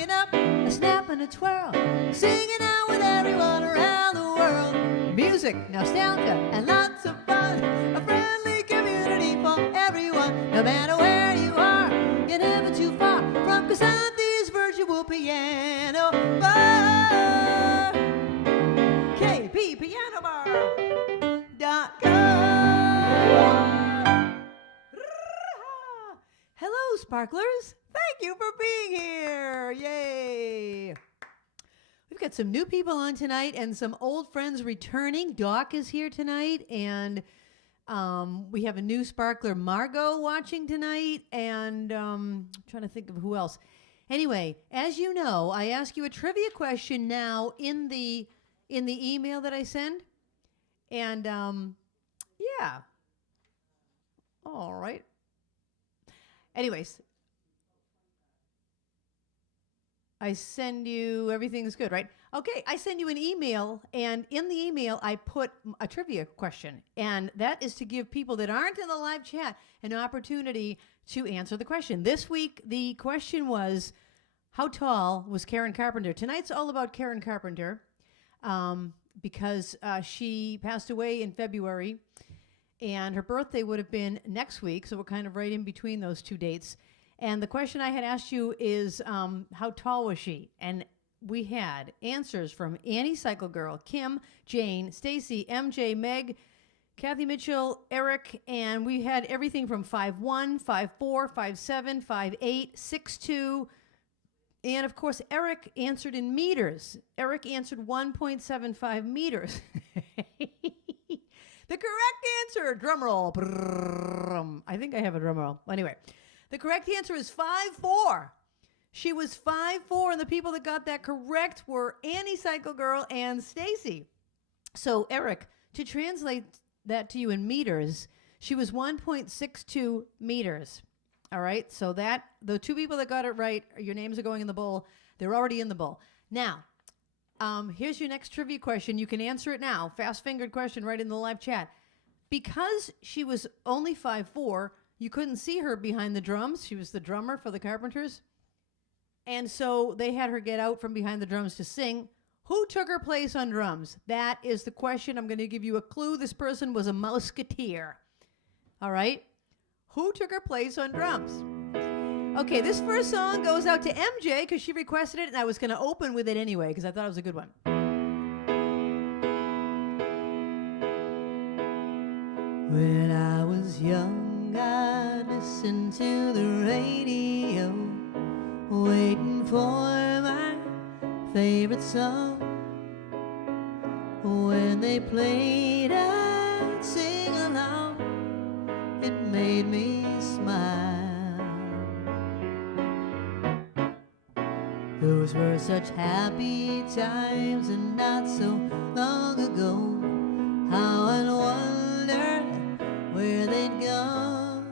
rocking up, a snap and a twirl, singing out with everyone around the world. Music, nostalgia, and lots of fun, a friendly community for everyone. No matter where you are, you're never too far from Krisanti's virtual piano bar. KPPianobar.com. Hello, sparklers. Thank you for being here. Yay. We've got some new people on tonight and some old friends returning. Doc is here tonight, and we have a new sparkler, Margot, watching tonight, and I'm trying to think of who else. Anyway, as you know, I ask you a trivia question now in the email that I send, and yeah. All right. Anyways, I send you, everything's good, right? Okay, I send you an email, and in the email, I put a trivia question, and that is to give people that aren't in the live chat an opportunity to answer the question. This week, the question was, how tall was Karen Carpenter? Tonight's all about Karen Carpenter, because she passed away in February, and her birthday would have been next week, so we're kind of right in between those two dates. And the question I had asked you is, how tall was she? And we had answers from Annie Cycle Girl, Kim, Jane, Stacy, MJ, Meg, Kathy Mitchell, Eric, and we had everything from 5'1", 5'4", 5'7", 5'8", 6'2", and of course Eric answered in meters. Eric answered 1.75 meters. The correct answer, drum roll. I think I have a drum roll. Anyway, the correct answer is 5'4". She was 5'4", and the people that got that correct were Annie Cycle Girl and Stacy. So, Eric, to translate that to you in meters, she was 1.62 meters. All right, so that the two people that got it right, your names are going in the bowl. They're already in the bowl. Now, here's your next trivia question. You can answer it now. Fast-fingered question right in the live chat. Because she was only 5'4", you couldn't see her behind the drums. She was the drummer for the Carpenters. And so they had her get out from behind the drums to sing. Who took her place on drums? That is the question. I'm going to give you a clue. This person was a Musketeer. All right? Who took her place on drums? Okay, this first song goes out to MJ because she requested it, and I was going to open with it anyway because I thought it was a good one. When I was young, I'd listen to the radio, waiting for my favorite song. When they played, I'd sing along. It made me smile. Those were such happy times, and not so long ago. How I'd wonder where they'd gone.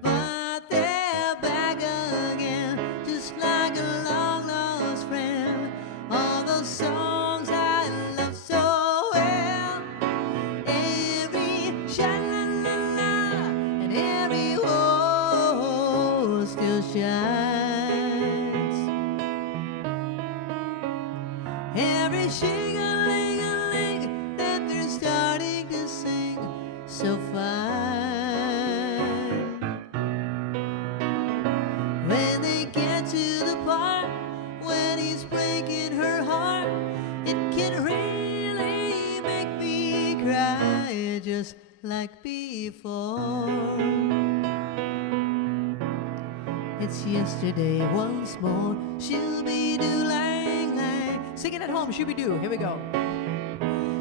But they're back again, just like a long lost friend. All those songs I love so well, every sha-la-la-la and every woe still shines. Every shing-a-ling-a-ling that they're starting to sing so fine. When they get to the part when he's breaking her heart, it can really make me cry just like before. It's yesterday once more. Shooby-doo-lang-lang. Sing it at home, shooby-doo. Here we go.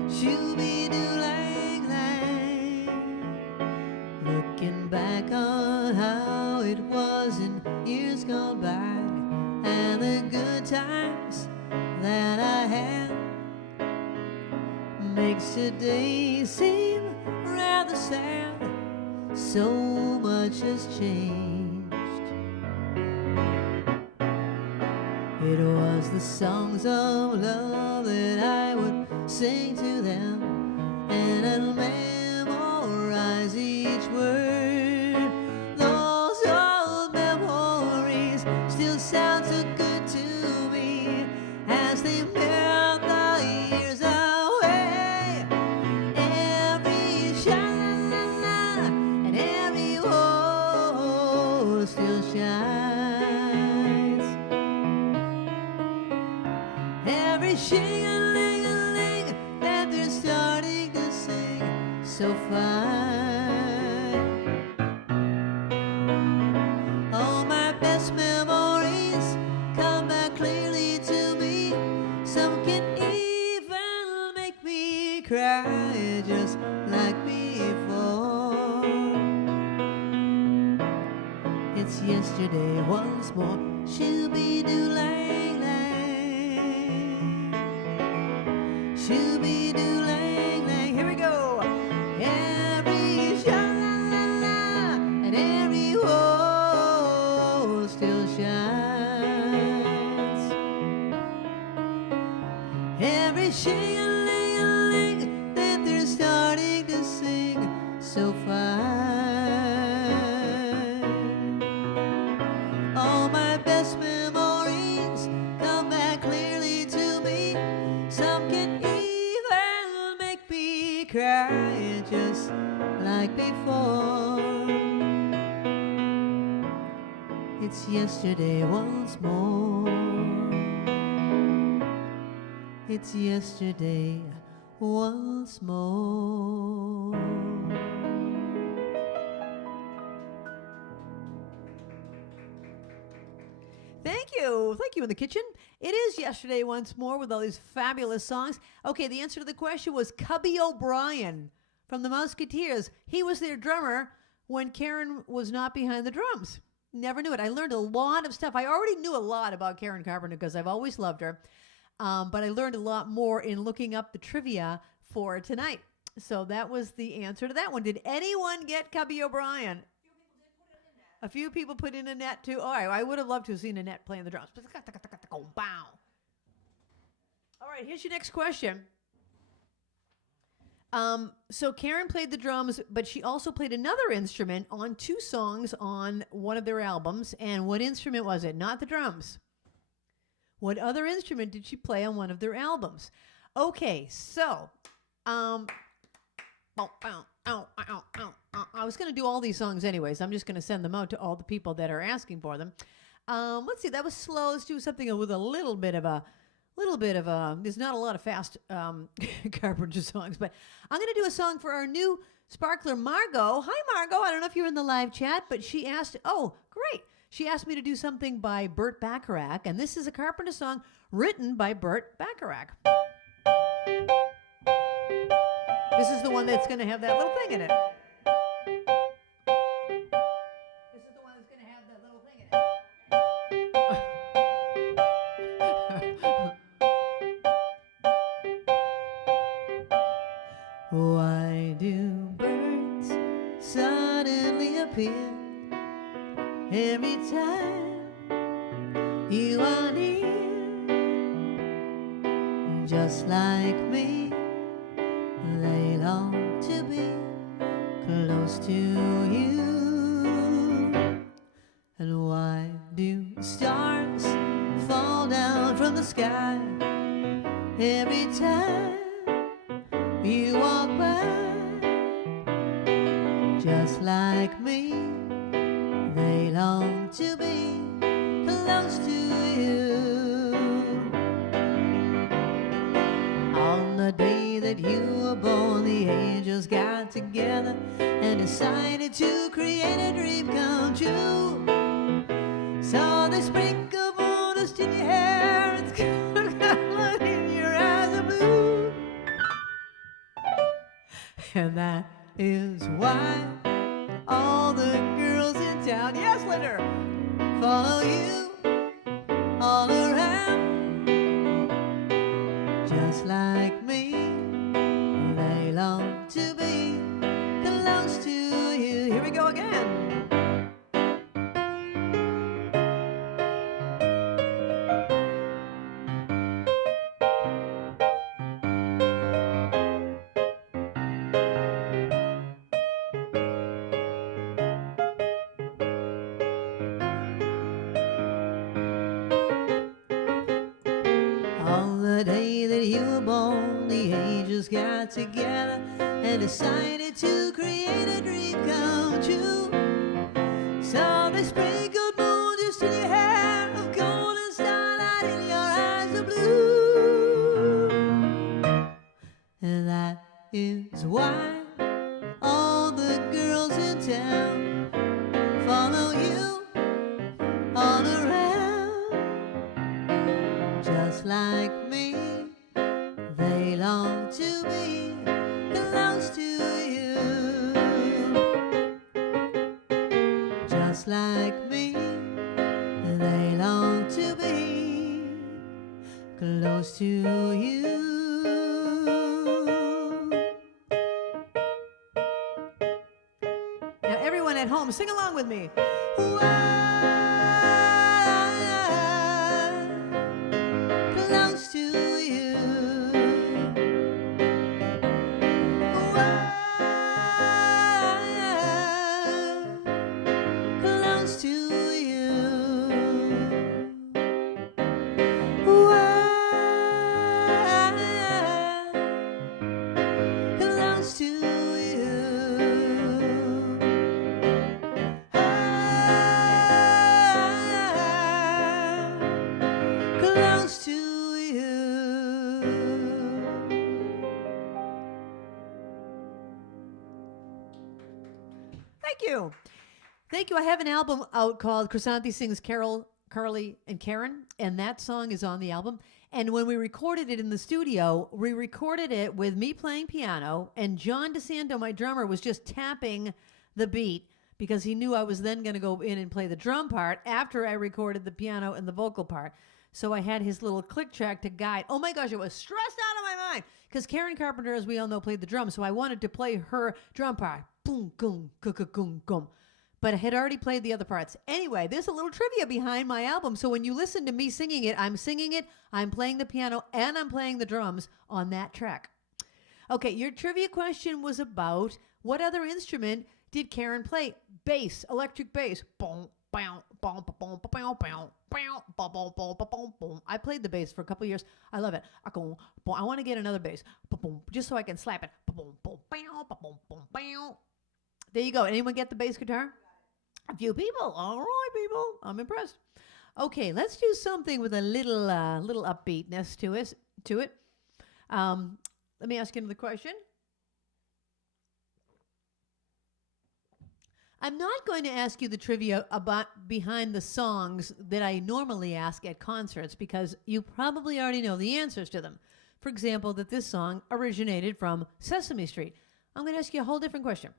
Shooby-doo-lang-lang. Looking back on how it was in years gone by, and the good times that I had, makes today seem rather sad. So much has changed. It was the songs of love that I would sing to them, and I'll memorize each word. Those old memories still sound so good to shing-a-ling-a-ling that they're starting to sing so fine. All my best memories come back clearly to me. Some can even make me cry just like before. It's yesterday once more. Shoo-be-doo-lang-lang, shoo-be-doo-lang-lang. Here we go. Every sha-la-la-la and every woe still shines. Every shing-a-ling-a-ling that they're starting to sing so fine. All my best memories come back clearly to me. Some can even make me cry just like before. It's yesterday once more. It's yesterday once more. Thank you in the kitchen. It is yesterday once more with all these fabulous songs. Okay, the answer to the question was Cubby O'Brien from the Musketeers. He was their drummer when Karen was not behind the drums. Never knew it. I learned a lot of stuff. I already knew a lot about Karen Carpenter because I've always loved her. But I learned a lot more in looking up the trivia for tonight. So that was the answer to that one. Did anyone get Cubby O'Brien? A few people put in Annette too. Oh, I would have loved to have seen Annette playing the drums. All right, here's your next question. So Karen played the drums, but she also played another instrument on 2 songs on one of their albums. And what instrument was it? Not the drums. What other instrument did she play on one of their albums? Okay, so I was going to do all these songs anyways. I'm just going to send them out to all the people that are asking for them. Let's see. That was slow. Let's do something with a little bit of a. There's not a lot of fast Carpenter songs, but I'm going to do a song for our new sparkler, Margot. Hi, Margot. I don't know if you're in the live chat, but she asked. Oh, great. She asked me to do something by Burt Bacharach, and this is a Carpenter song written by Burt Bacharach. This is the one that's going to have that little thing in it. This is the one that's going to have that little thing in it. Why do birds suddenly appear every time you are near? Just like me, they long to be close to you. And why do stars fall down from the sky every time you walk by? Just like me, they long to be close to you. On the day that you were born, the angels got together and decided to create a dream come true. So they sprinkle more dust in your hair and scarlet in your eyes are blue. And that is why all the girls in town, yes, Linder, follow you all around. Just like me, they long to be close to you. Here we go again. On the day that you were born, the angels got together and decided to create a dream come true. So they sprinkled moon just in your hair of gold and starlight in your eyes of blue. just like me. They long to be close to you, just like me. They long to be close to you. Now, everyone at home, sing along with me. Close to you. Close to you. Close to you. Close to you. Thank you. Thank you. I have an album out called Krisanthi Sings Carol, Carly, and Karen, and that song is on the album. And when we recorded it in the studio, we recorded it with me playing piano, and John DeSanto, my drummer, was just tapping the beat because he knew I was then going to go in and play the drum part after I recorded the piano and the vocal part. So I had his little click track to guide. Oh my gosh, it was stressed out of my mind because Karen Carpenter, as we all know, played the drums. So I wanted to play her drum part. Boom, goom, goom, goom. But I had already played the other parts. Anyway, there's a little trivia behind my album. So when you listen to me singing it, I'm playing the piano, and I'm playing the drums on that track. Okay, your trivia question was about what other instrument did Karen play? Bass, electric bass. Boom, boom, boom, boom, boom, boom. I played the bass for a couple of years. I love it. I want to get another bass, just so I can slap it. There you go. Anyone get the bass guitar? A few people. All right, people. I'm impressed. Okay, let's do something with a little upbeatness to it. Let me ask you another question. I'm not going to ask you the trivia about behind the songs that I normally ask at concerts because you probably already know the answers to them. For example, that this song originated from Sesame Street. I'm going to ask you a whole different question.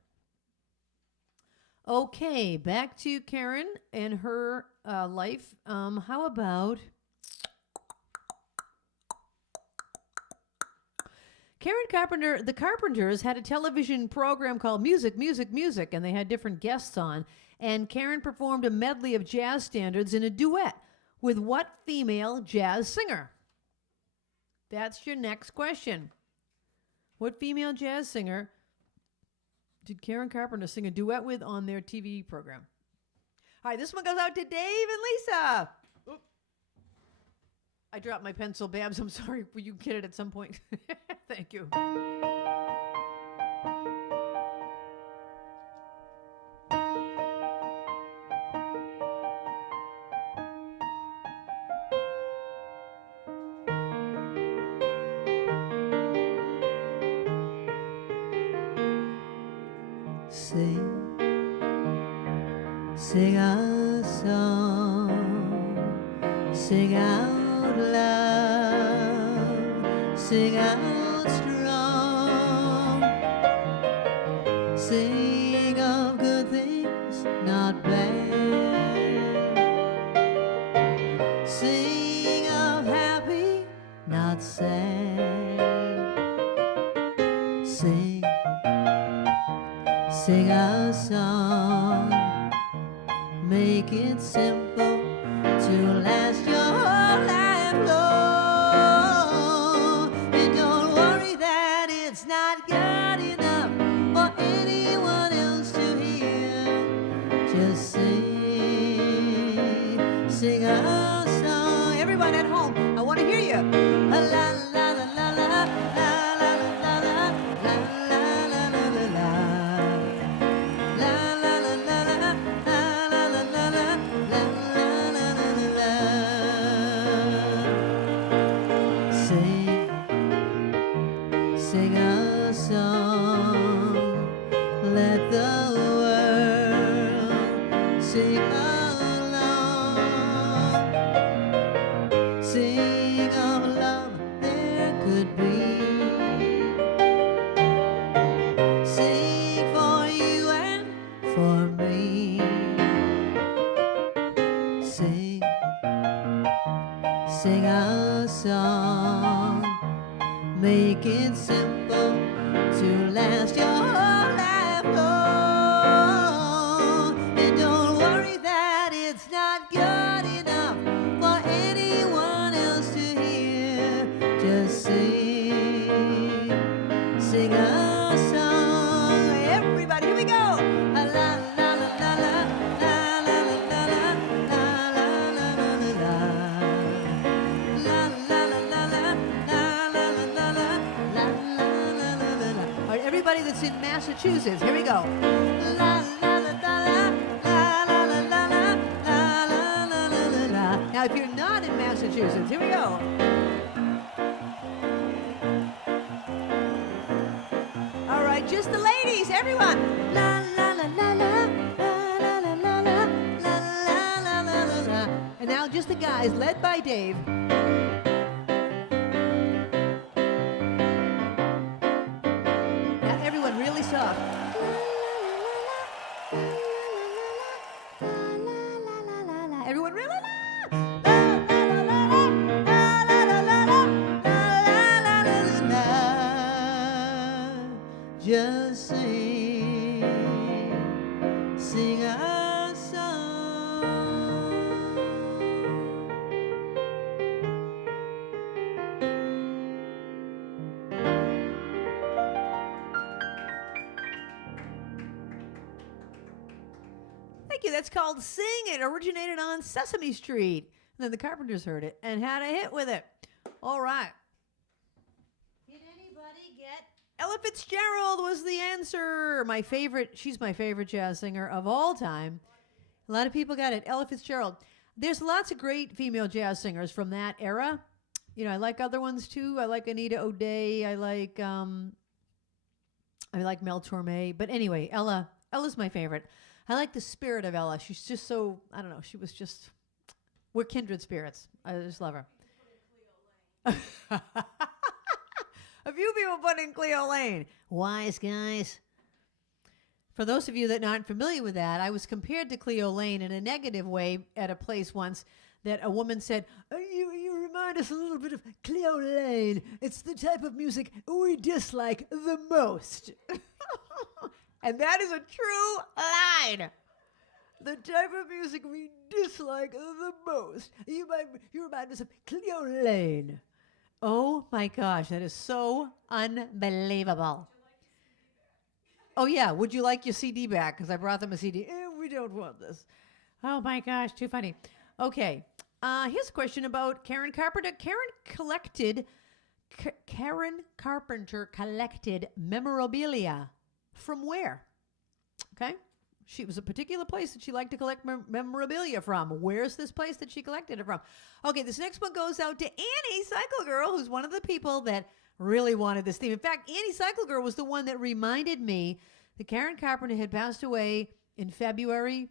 Okay, back to Karen and her life. How about Karen Carpenter? The Carpenters had a television program called Music, Music, Music, and they had different guests on. And Karen performed a medley of jazz standards in a duet with what female jazz singer? That's your next question. What female jazz singer did Karen Carpenter sing a duet with on their TV program? All right, this one goes out to Dave and Lisa. Oop. I dropped my pencil, Babs. I'm sorry. Will you get it at some point? Thank you. Sing a song, sing out loud, sing out strong, sing of good things, not bad, sing of happy, not sad, sing a song. Make it simple to last your whole life long. And don't worry that it's not good enough for anyone else to hear. Just sing a song. Everyone at home, I want to hear you. La la la la la la la la la la la la la la. Sing a song, let the world sing along. Sing a Sing a song, make it simple to last your whole life long. And don't worry that it's not good enough for anyone else to hear. Just sing a song. Everybody, here we go. La la la la la la la la la la la la la la la. All right, everybody that's in Massachusetts, here we go. La la la la la la la la la la la la. Now, if you're not in Massachusetts, here we go. All right, just the ladies, everyone. La la la la la la la la la la la la la. And now just the guys, led by Dave. Now everyone really soft. Everyone really loud. Just sing a song. Thank you. That's called Sing It. Originated on Sesame Street. And then the Carpenters heard it and had a hit with it. All right. Did anybody get Ella Fitzgerald was the answer. My favorite, she's my favorite jazz singer of all time. A lot of people got it. Ella Fitzgerald. There's lots of great female jazz singers from that era. You know, I like other ones too. I like Anita O'Day. I like Mel Torme. But anyway, Ella's my favorite. I like the spirit of Ella. She's just so, I don't know, she was just, we're kindred spirits. I just love her. A few people put in Cleo Lane. Wise guys. For those of you that aren't familiar with that, I was compared to Cleo Lane in a negative way at a place once that a woman said, you remind us a little bit of Cleo Lane. It's the type of music we dislike the most. And that is a true line. The type of music we dislike the most. You remind us of Cleo Lane. Oh my gosh, that is so unbelievable. Oh yeah, would you like your CD back? Because I brought them a CD. We don't want this. Oh my gosh, too funny. Okay, here's a question about Karen Carpenter. Karen Carpenter collected memorabilia. From where? Okay. She was a particular place that she liked to collect memorabilia from. Where's this place that she collected it from? Okay, this next one goes out to Annie Cycle Girl, who's one of the people that really wanted this theme. In fact, Annie Cycle Girl was the one that reminded me that Karen Carpenter had passed away in February.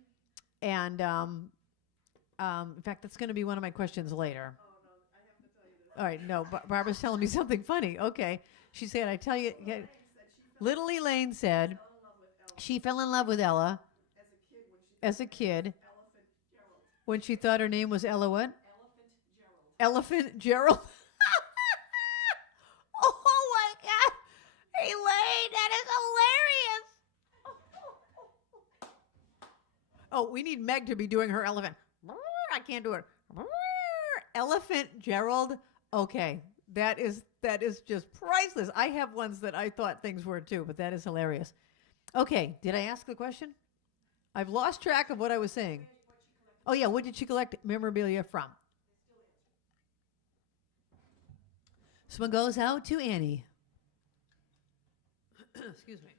And, in fact, that's going to be one of my questions later. Oh, no, I have to tell you this. All right, no, Barbara's telling me something funny. Okay. She said, I tell you, Little Elaine said she fell in love with Ella as a kid when she thought her name was Ella what? Elephant Gerald. Oh my God. Elaine, that is hilarious. Oh, we need Meg to be doing her elephant. I can't do it. Elephant Gerald. Okay. That is just priceless. I have ones that I thought things were too, but that is hilarious. Okay, did I ask the question? I've lost track of what I was saying. Oh yeah, what did she collect memorabilia from? This one goes out to Annie. Excuse me.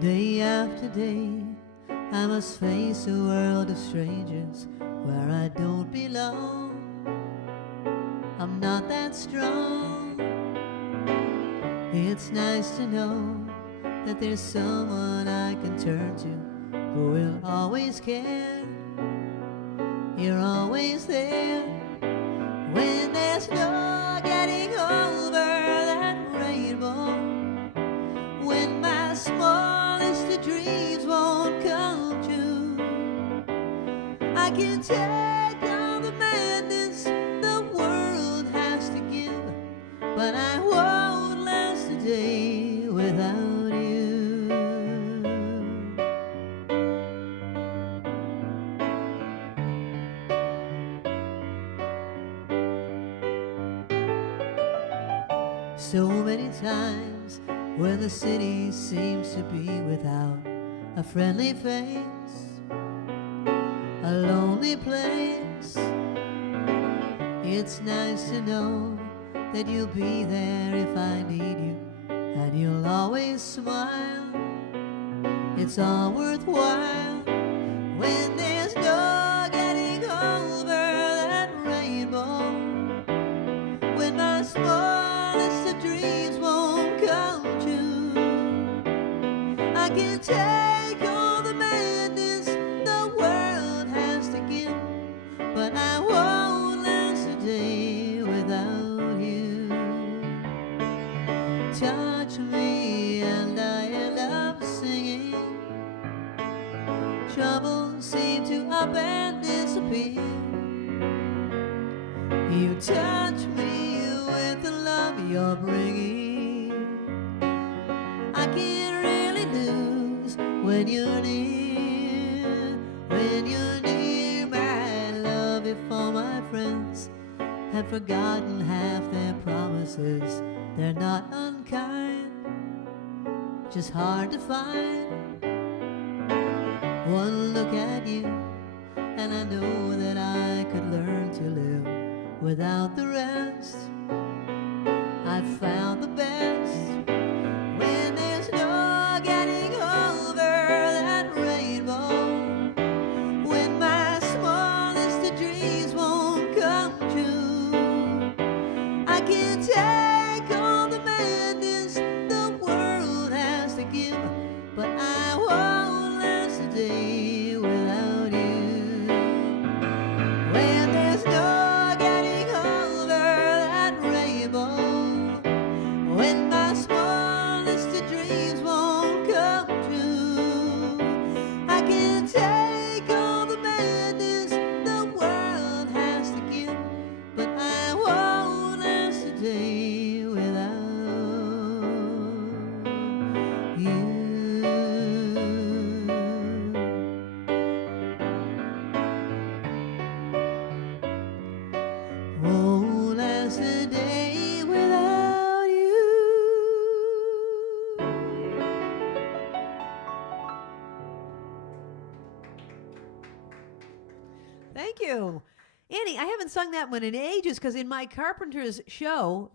Day after day, I must face a world of strangers where I don't belong. I'm not that strong. It's nice to know that there's someone I can turn to who will always care. You're always there when there's no getting over. can take all the madness the world has to give, but I won't last a day without you. So many times when the city seems to be without a friendly face, a lonely place, it's nice to know that you'll be there if I need you, and you'll always smile. It's all worthwhile when there's no getting over that rainbow, when my smallest of dreams won't come true. I can take all the madness the world has to give, but I won't last a day without you. Touch me and I end up singing. Troubles seem to up and disappear. You touch me with the love you're bringing. I can't really lose when you're near. When you're near, my love, if all my friends have forgotten half their promises, they're not unkind, just hard to find. One look at you and I know that I could learn to live without the rest. I've found the best when there's no getting over that rainbow, when my smallest of dreams won't come true. I can take all the madness the world has to give, but I won't last a day without you. When there's no getting over that rainbow, when my smallest of dreams won't come true, I can take all the madness the world has to give, but I won't last a day without you. Won't last a day without you. Thank you. Annie, I haven't sung that one in ages because in my Carpenter's show,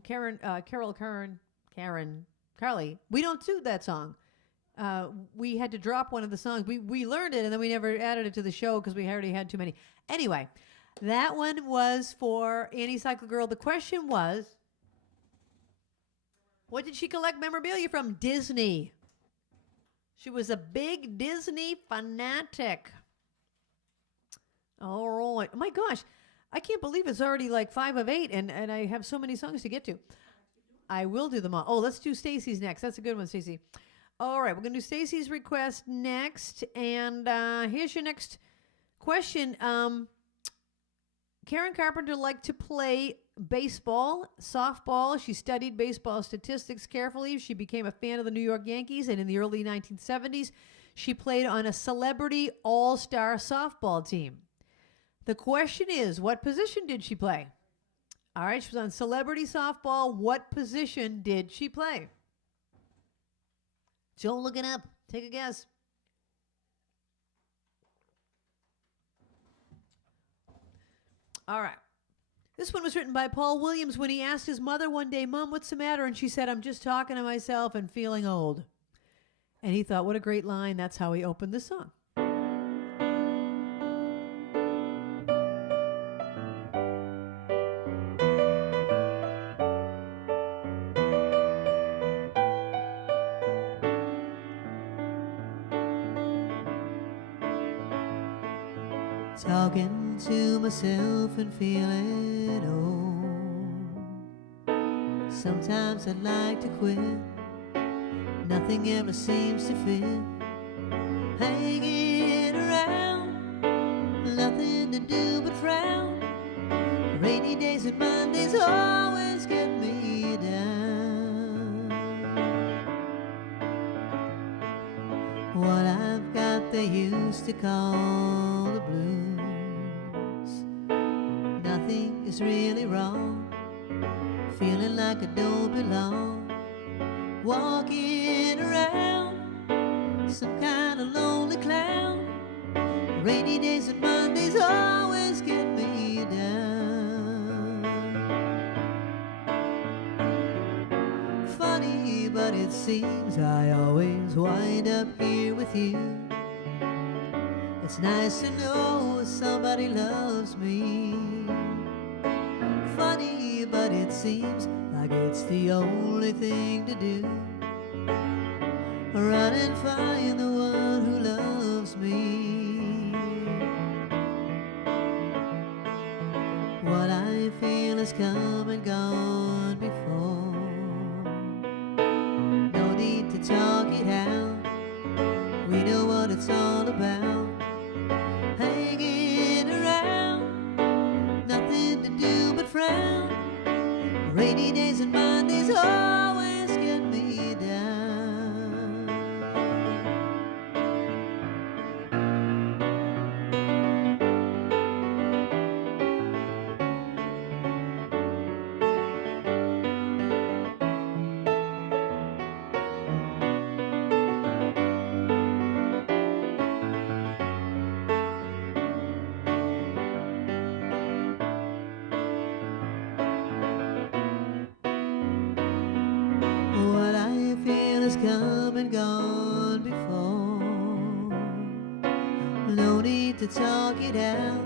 Carly, we don't do that song. We had to drop one of the songs. We learned it and then we never added it to the show because we already had too many. Anyway, that one was for Annie Cycle Girl. The question was, what did she collect memorabilia from? Disney. She was a big Disney fanatic. All right. Oh my gosh. I can't believe it's already like 5 of 8 and I have so many songs to get to. I will do them all. Oh, let's do Stacy's next. That's a good one, Stacy. All right. We're going to do Stacy's request next. And here's your next question. Karen Carpenter liked to play baseball, softball. She studied baseball statistics carefully. She became a fan of the New York Yankees, and in the early 1970s, she played on a celebrity all-star softball team. The question is, what position did she play? All right, she was on celebrity softball. What position did she play? Don't look it up. Take a guess. All right. This one was written by Paul Williams when he asked his mother one day, Mom, what's the matter? And she said, I'm just talking to myself and feeling old. And he thought, what a great line. That's how he opened the song. Talking to myself and feeling old. Sometimes I'd like to quit. Nothing ever seems to fit. Hanging around, nothing always get me down. What I've got they used to call the blues. Nothing is really wrong, feeling like I don't belong, walking around some kind of lonely clown. Rainy days and Mondays always get me down. Funny, but it seems I always wind up here with you. It's nice to know somebody loves me. Funny, but it seems like it's the only thing to do. Run and find the one who loves me. What I feel has come and gone before. No need to talk it out, we know what it's all about. Hanging around, nothing to do but frown. Rainy days and Mondays always get me down. What I feel has come and gone before. No need to talk it out,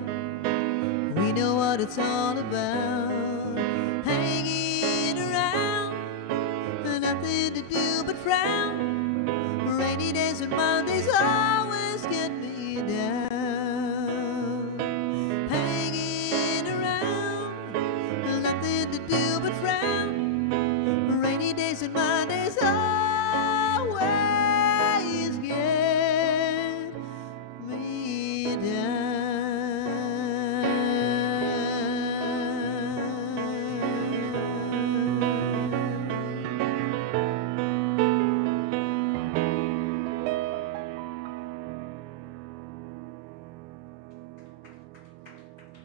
we know what it's all about. Hanging around, nothing to do but frown. Rainy days and Mondays always get me down. Hanging around, nothing to do but frown. Rainy days and Mondays always get me down.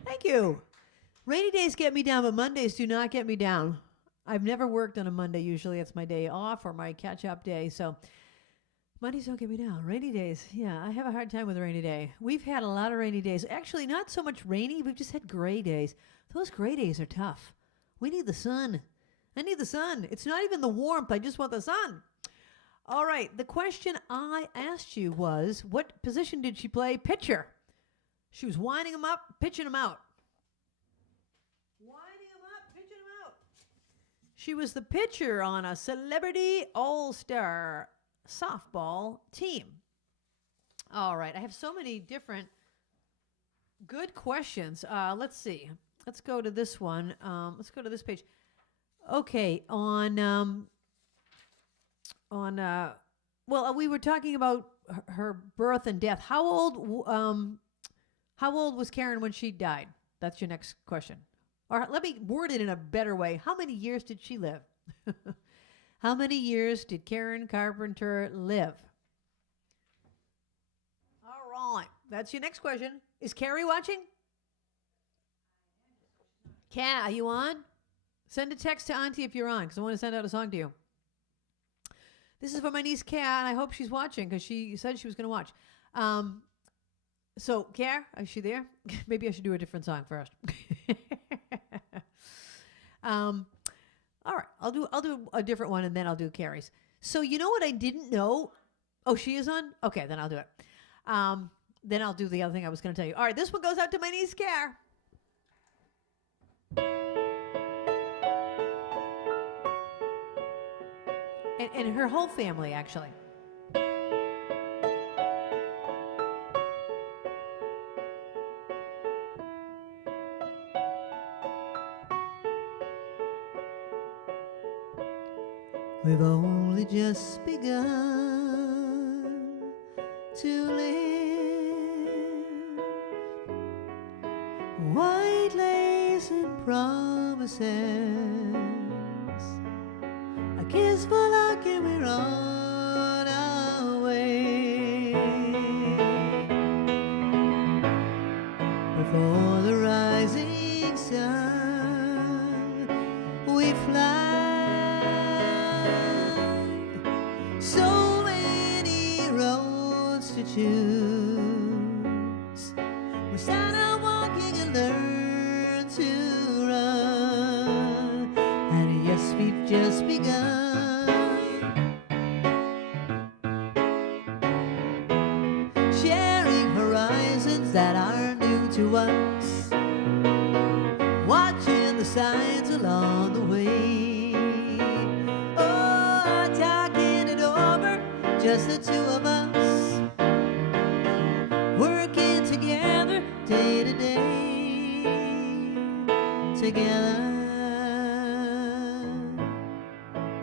Thank you. Rainy days get me down, but Mondays do not get me down. I've never worked on a Monday. Usually it's my day off or my catch-up day. So Mondays don't get me down. Rainy days, yeah, I have a hard time with a rainy day. We've had a lot of rainy days. Actually, not so much rainy. We've just had gray days. Those gray days are tough. We need the sun. I need the sun. It's not even the warmth. I just want the sun. All right. The question I asked you was, what position did she play? Pitcher. She was winding him up, pitching him out. Winding him up, pitching him out. She was the pitcher on a Celebrity All-Star softball team. All right. I have so many different good questions. Let's see. Let's go to this one. Let's go to this page. Okay. Well, we were talking about her birth and death. How old was Karen when she died? That's your next question. Or let me word it in a better way. How many years did she live? How many years did Karen Carpenter live? All right. That's your next question. Is Carrie watching? Kat, are you on? Send a text to Auntie if you're on, because I want to send out a song to you. This is for my niece Kat, and I hope she's watching, because she said she was going to watch. So, Kat, is she there? Maybe I should do a different song first. All right, I'll do a different one, and then I'll do Carrie's. So you know what I didn't know? Oh, she is on? Okay, then I'll do it. Then I'll do the other thing I was going to tell you. All right, this one goes out to my niece, Care. And her whole family, actually. We've only just begun to live. White lace and promises promises. A kiss for luck and we're on our way. Before the rising sun, we fly. So many roads to choose. We start out walking and learn to run. And yes, we've just begun. Sharing horizons that are new to us. Watching the signs along the way. Oh, talking it over, just the two of us. Working together day to day. Together.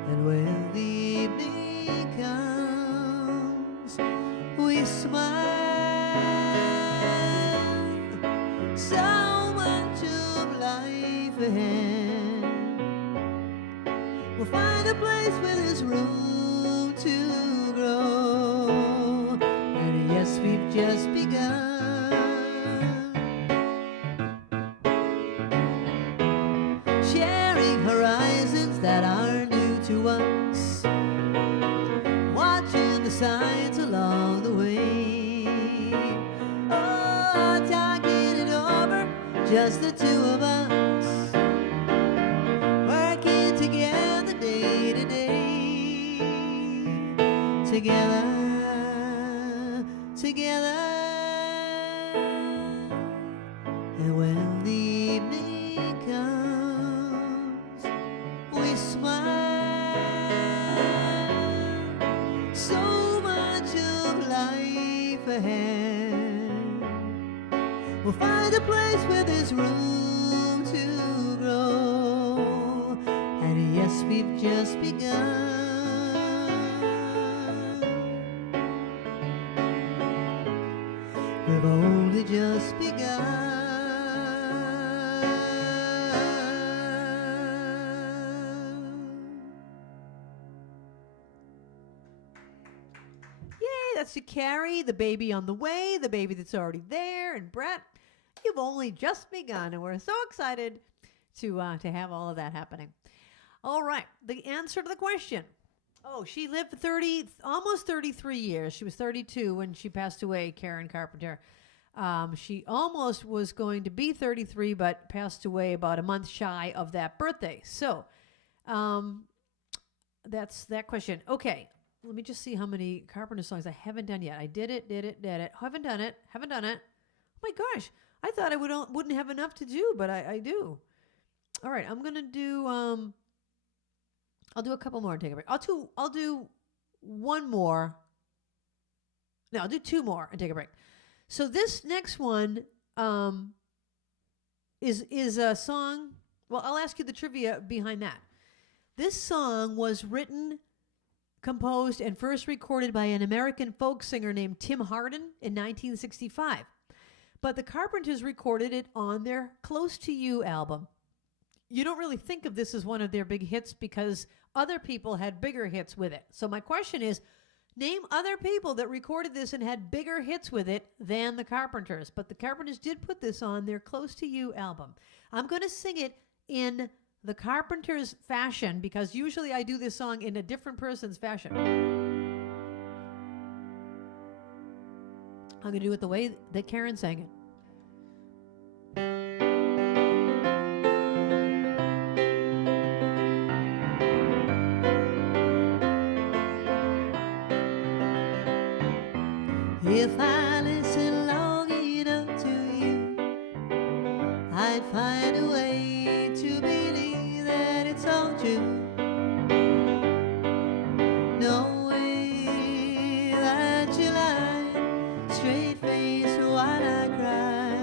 And when the evening comes, we smile. So much of life ahead. We'll find a place where there's room to grow. And yes, we've just begun. Sharing horizons that are new to us. Watching the signs along the way. Oh, talking it over, just the two of us. Working together day to day. Together, together. And when the evening comes, we smile. So much of life ahead. We'll find a place where there's room to grow. And yes, we've just begun. We've only just begun. Yay, that's to Carrie, the baby on the way, the baby that's already there, and Brett, you've only just begun, and we're so excited to have all of that happening. All right, the answer to the question. Oh, she lived almost 33 years. She was 32 when she passed away, Karen Carpenter. She almost was going to be 33, but passed away about a month shy of that birthday. So that's that question. Okay, let me just see how many Carpenter songs I haven't done yet. I did it. Haven't done it. Oh my gosh, I thought I wouldn't have enough to do, but I do. All right, I'm going to do... I'll do a couple more and take a break. I'll do one more. No, I'll do two more and take a break. So this next one is a song. Well, I'll ask you the trivia behind that. This song was written, composed, and first recorded by an American folk singer named Tim Hardin in 1965. But the Carpenters recorded it on their Close to You album. You don't really think of this as one of their big hits because other people had bigger hits with it. So my question is, name other people that recorded this and had bigger hits with it than the Carpenters. But the Carpenters did put this on their Close to You album. I'm going to sing it in the Carpenters fashion because usually I do this song in a different person's fashion. I'm going to do it the way that Karen sang it. If I listen long enough to you, I'd find a way to believe that it's all true. No way that you lie, straight face while I cry.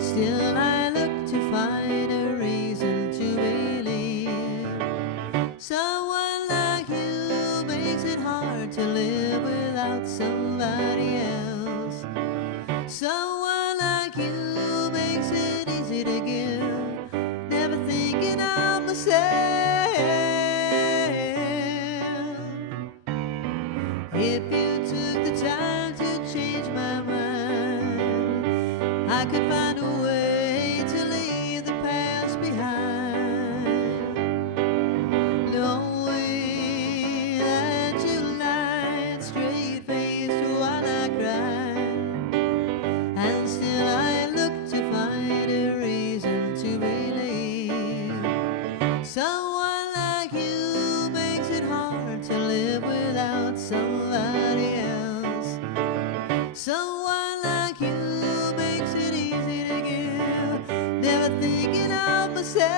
Still I look to find a reason to believe. Someone like you makes it hard to live without somebody else. Someone like you makes it easy to give. If you took the time to change my mind, I could find a way to leave the past behind. Knowing that you lied straight faced while I cried, and still I look to find a reason to believe. Someone like you makes it hard to live without somebody else. Someone like you makes it easy to give, never thinking of myself.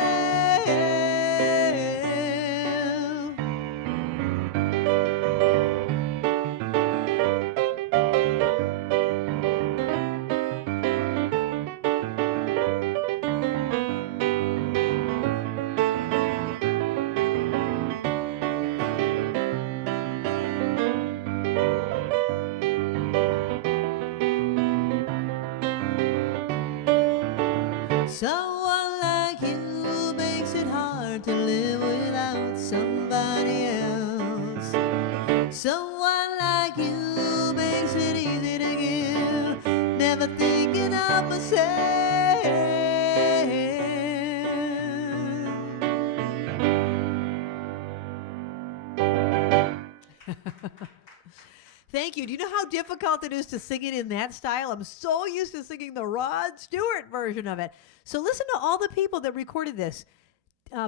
Someone like you makes it hard to live without somebody else. Someone like you makes it easy to give, never thinking of myself. Thank you. Do you know how difficult it is to sing it in that style? I'm so used to singing the Rod Stewart version of it. So listen to all the people that recorded this.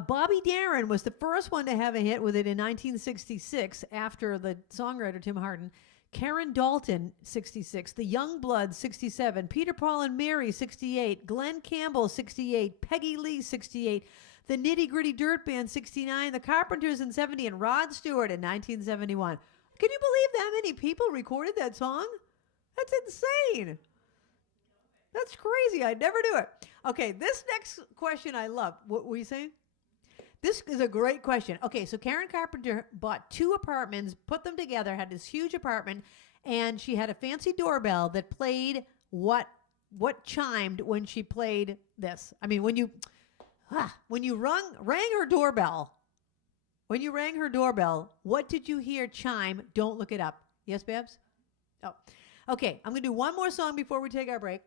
Bobby Darin was the first one to have a hit with it in 1966 after the songwriter Tim Hardin. Karen Dalton, 66. The Youngbloods, 67. Peter, Paul, and Mary, 68. Glenn Campbell, 68. Peggy Lee, 68. The Nitty Gritty Dirt Band, 69. The Carpenters in 70. And Rod Stewart in 1971. Can you believe that many people recorded that song? That's insane. That's crazy. I'd never do it. Okay, this next question I love. What were you saying? This is a great question. Okay, so Karen Carpenter bought 2 apartments, put them together, had this huge apartment, and she had a fancy doorbell that played what chimed when she played this. I mean, when you rang her doorbell. When you rang her doorbell, what did you hear chime? Don't look it up. Yes, Babs? Oh. Okay, I'm going to do one more song before we take our break.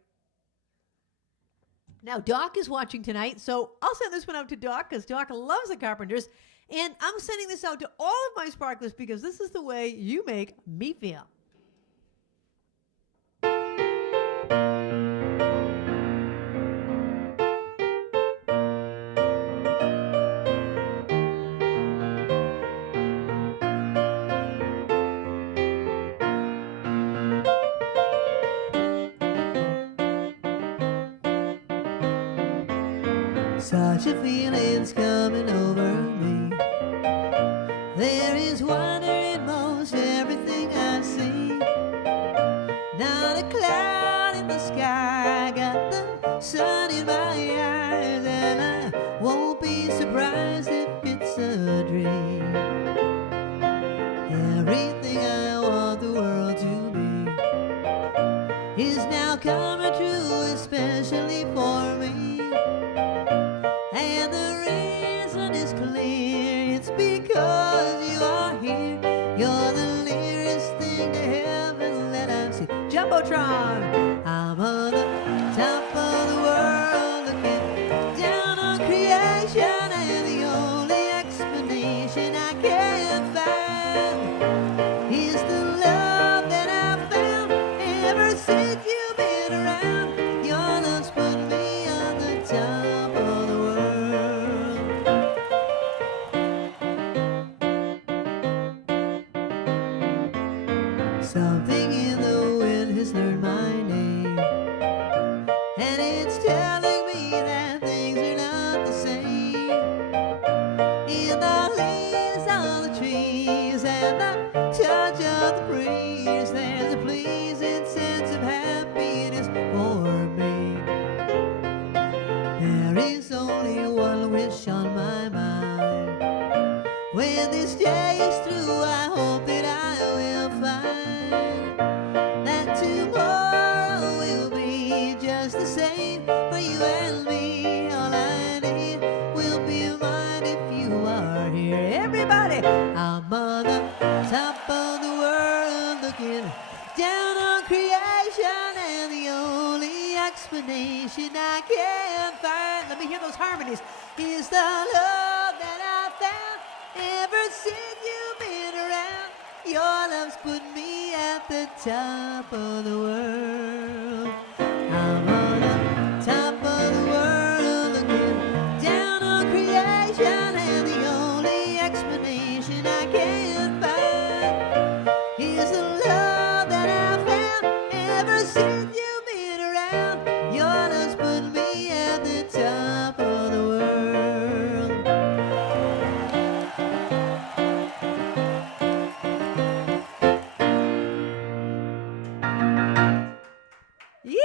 Now, Doc is watching tonight, so I'll send this one out to Doc because Doc loves the Carpenters. And I'm sending this out to all of my sparklers because this is the way you make me feel. Such a feeling's coming over me. There is wonder in most everything I see. Not a cloud in the sky, got the sun in my eyes, and I won't be surprised if it's a dream. Everything I want the world to be is now coming true, especially for me. And the reason is clear, it's because you are here. You're the nearest thing to heaven that I've seen. Jumbotron! I'm on the top of the world, looking down on creation, and the only explanation I can find is the love that I've found ever since you've been around. Your love's put me on the top of the world. Something in the wind has learned my name, and it's telling me that things are not the same. In the leaves of the trees and the touch of the breeze, there's a pleasing sense of happiness for me. There is only one wish on my mind. When this day is through, I hope that I will find that tomorrow will be just the same for you and me. All I need will be mine if I can't find. Let me hear those harmonies. Is the love that I found ever since you've been around. Your love's put me at the top of the world. I'm on the top of the world again. Down on creation, and the only explanation I can find is the love that I found ever since you've been around. Your love's put me at the top of the world. Yeah!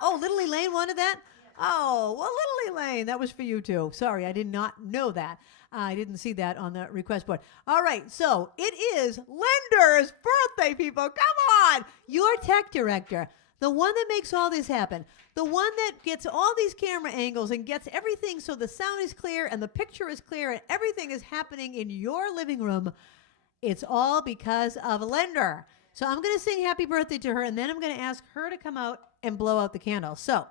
Oh, Little Elaine wanted that? Oh, well, Little Elaine, that was for you too. Sorry, I did not know that. I didn't see that on the request board. All right, so it is Linder's birthday, people. Come on! Your tech director, the one that makes all this happen, the one that gets all these camera angles and gets everything so the sound is clear and the picture is clear and everything is happening in your living room. It's all because of Linder. So I'm going to sing happy birthday to her, and then I'm going to ask her to come out and blow out the candle. So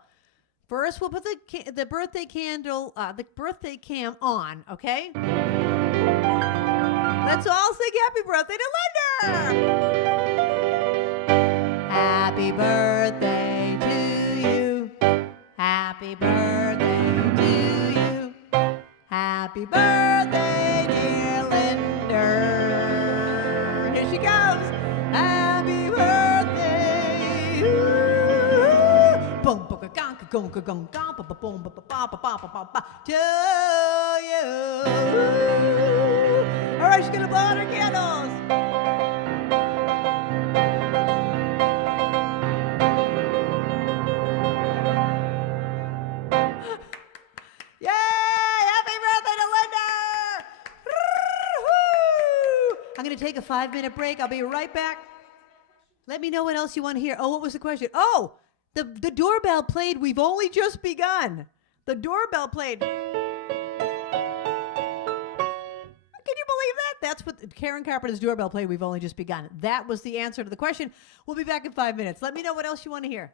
first, we'll put the birthday candle, the birthday cam on, okay? Let's all sing happy birthday to Linder! Happy birthday to you. Happy birthday to you. Happy birthday, dear Linder. Here she goes. Happy birthday. Boom, boom, gong, gong, gong, gong, gong, ba, ba, boom, ba, ba, ba, ba, ba, ba, ba, to you. All right, she's gonna blow out her candles. Yay! Happy birthday to Linder! I'm going to take a 5-minute break. I'll be right back. Let me know what else you want to hear. Oh, what was the question? Oh, the doorbell played We've Only Just Begun. The doorbell played. Can you believe that? That's what Karen Carpenter's doorbell played We've Only Just Begun. That was the answer to the question. We'll be back in 5 minutes. Let me know what else you want to hear.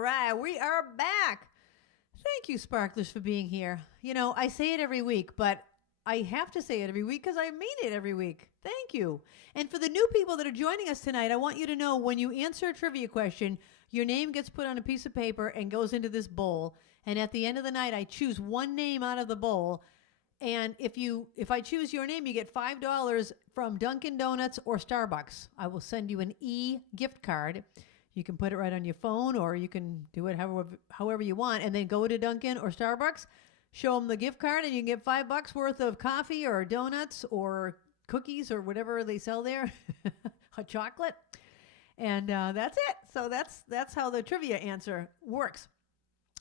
right, we are back. Thank you, Sparklers, for being here. You know, I say it every week, but I have to say it every week because I mean it every week. Thank you. And for the new people that are joining us tonight, I want you to know when you answer a trivia question, your name gets put on a piece of paper and goes into this bowl. And at the end of the night, I choose one name out of the bowl. And if I choose your name, you get $5 from Dunkin' Donuts or Starbucks. I will send you an e-gift card. You can put it right on your phone, or you can do it however you want, and then go to Dunkin' or Starbucks, show them the gift card, and you can get $5 worth of coffee or donuts or cookies or whatever they sell there, hot chocolate, and that's it. So that's how the trivia answer works.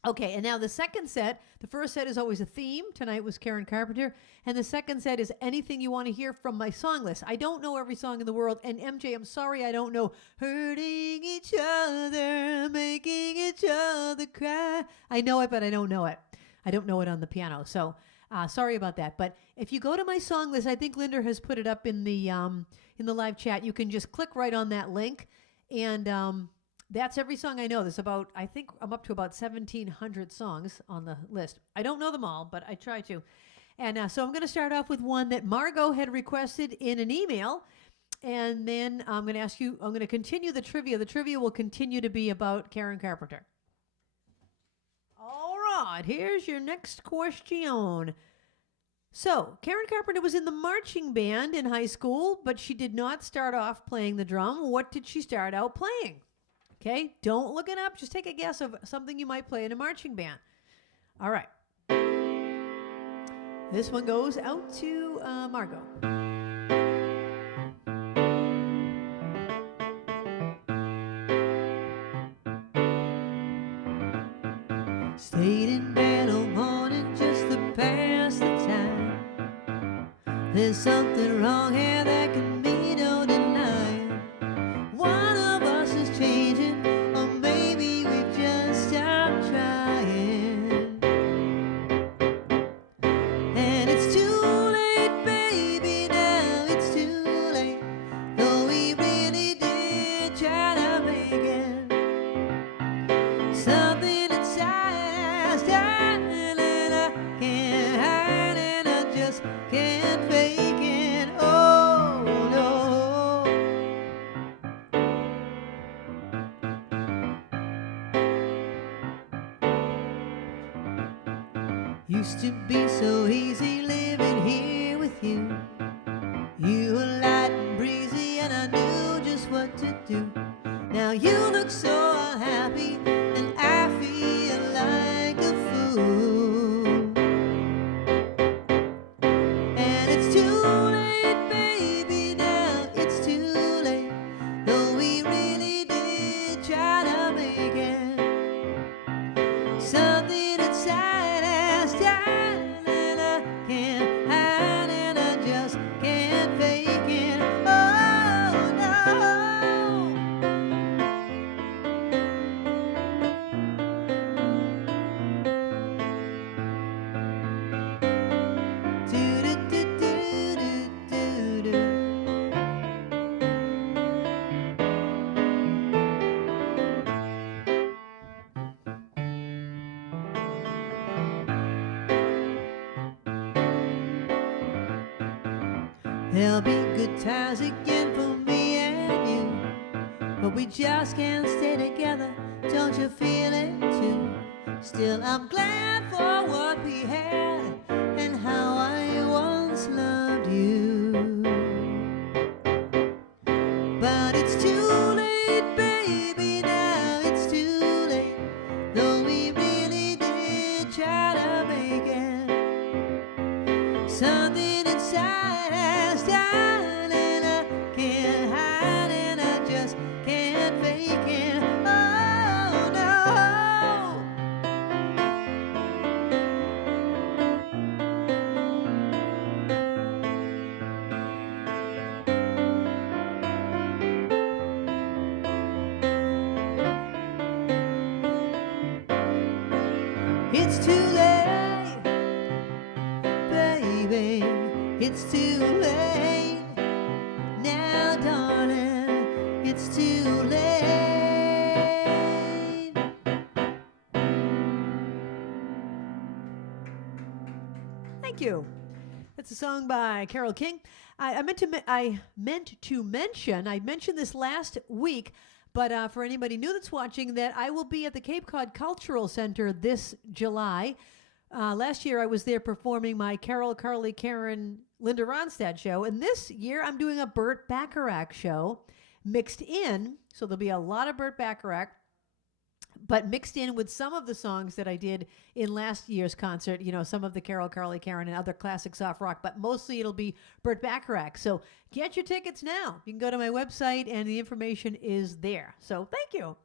Okay, and now the second set, the first set is always a theme. Tonight was Karen Carpenter. And the second set is anything you want to hear from my song list. I don't know every song in the world. And MJ, I'm sorry I don't know hurting each other, making each other cry. I know it, but I don't know it. I don't know it on the piano. So sorry about that. But if you go to my song list, I think Linder has put it up in the live chat. You can just click right on that link. And that's every song I know. There's about, I think I'm up to about 1,700 songs on the list. I don't know them all, but I try to. And so I'm going to start off with one that Margot had requested in an email. And then I'm going to ask you, I'm going to continue the trivia. The trivia will continue to be about Karen Carpenter. All right, here's your next question. So, Karen Carpenter was in the marching band in high school, but she did not start off playing the drum. What did she start out playing? Okay, don't look it up. Just take a guess of something you might play in a marching band. All right. This one goes out to Margot. Stayed in bed all morning just to pass the time. There's something wrong here that can be no denying. One of us is changing, or maybe we've just stopped trying. And it's too late, baby, now it's too late. Though we really did try to make it. Something inside has died, and I can't hide, and I just can't fake it. Oh no. Used to be so easy living here with you. You were light and breezy, and I knew just what to do. Now you look so unhappy, and I feel like a fool. And it's too late, baby, now it's too late. Though we really did try to make it. Something inside has died, and I can't hide, and I just can't fake it. Oh no. Do do do do do do do. There'll be good times again for me and you, but we just can't stay together. Don't you feel it too? Still, I'm glad for what we had and how I once loved you. But it's too late, baby, now it's too late. Though we really did try to make it. Something inside has died, and I can't hide, and I just can't fake it. Oh no. It's too late, baby. It's too late now, darling. It's too late. Thank you. That's a song by Carole King. I mentioned this last week, but for anybody new that's watching, that I will be at the Cape Cod Cultural Center this July. Last year I was there performing my Carol, Carly, Karen, Linder Ronstadt show, and this year I'm doing a Burt Bacharach show mixed in, so there'll be a lot of Burt Bacharach, but mixed in with some of the songs that I did in last year's concert, you know, some of the Carol, Carly, Karen, and other classic soft rock, but mostly it'll be Burt Bacharach. So get your tickets now. You can go to my website, and the information is there. So thank you.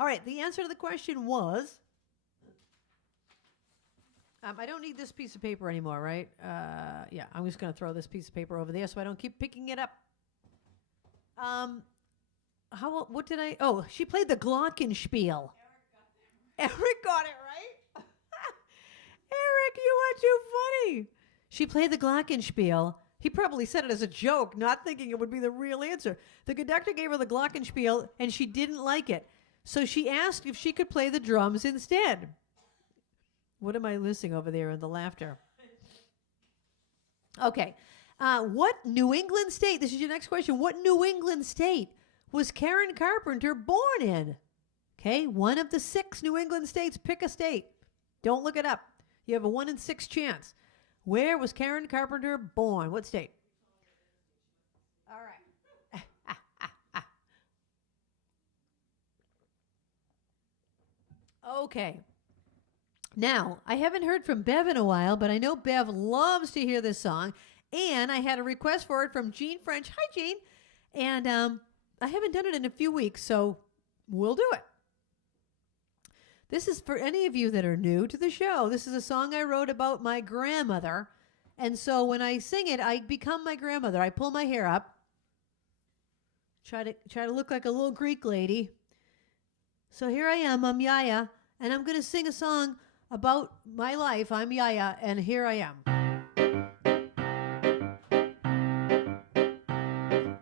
All right, the answer to the question was, I don't need this piece of paper anymore, right? Yeah, I'm just going to throw this piece of paper over there so I don't keep picking it up. What did I, oh, she played the Glockenspiel. Eric got it right. Eric, you are too funny. She played the Glockenspiel. He probably said it as a joke, not thinking it would be the real answer. The conductor gave her the Glockenspiel, and she didn't like it. So she asked if she could play the drums instead. What am I listening over there in the laughter? Okay. What New England state, this is your next question, what New England state was Karen Carpenter born in? Okay, one of the 6 New England states. Pick a state. Don't look it up. You have a 1 in 6 chance. Where was Karen Carpenter born? What state? All right. Okay. Now, I haven't heard from Bev in a while, but I know Bev loves to hear this song, and I had a request for it from Jean French. Hi, Jean. And I haven't done it in a few weeks, so we'll do it. This is for any of you that are new to the show. This is a song I wrote about my grandmother, and so when I sing it, I become my grandmother. I pull my hair up, try to look like a little Greek lady. So here I am, I'm Yaya, and I'm going to sing a song about my life. I'm Yaya, and here I am.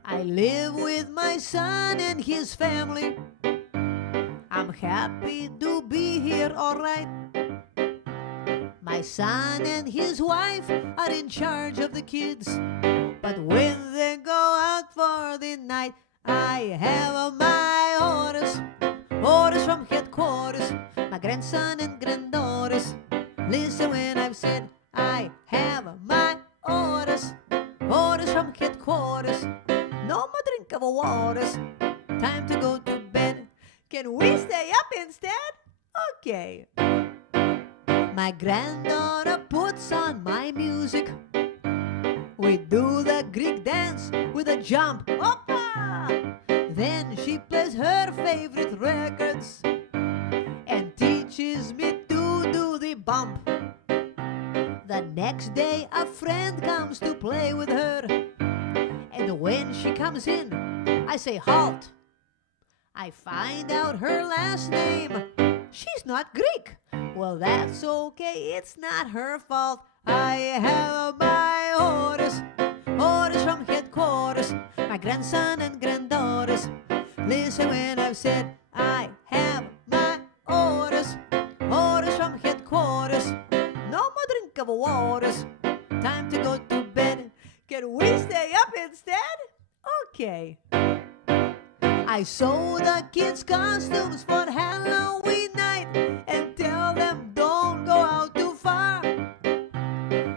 I live with my son and his family. I'm happy to be here, all right. My son and his wife are in charge of the kids, but when they go out for the night, I have my orders from headquarters, my grandson and granddaughters. Listen when I've said I have my orders from headquarters. No more drink of waters, time to go to bed. Can we stay up instead? Okay. My granddaughter puts on my music. We do the Greek dance with a jump. Opa! Then she plays her favorite records and teaches me to do the bump. The next day a friend comes to play with her, and when she comes in, I say halt. I find out her last name. She's not Greek. Well, that's okay. It's not her fault. I have my orders from headquarters, my grandson and granddaughters. Listen when I've said I have my orders from headquarters. No more drink of waters. Time to go to bed. Can we stay up instead? Okay. I sew the kids' costumes for Halloween night and tell them don't go out too far.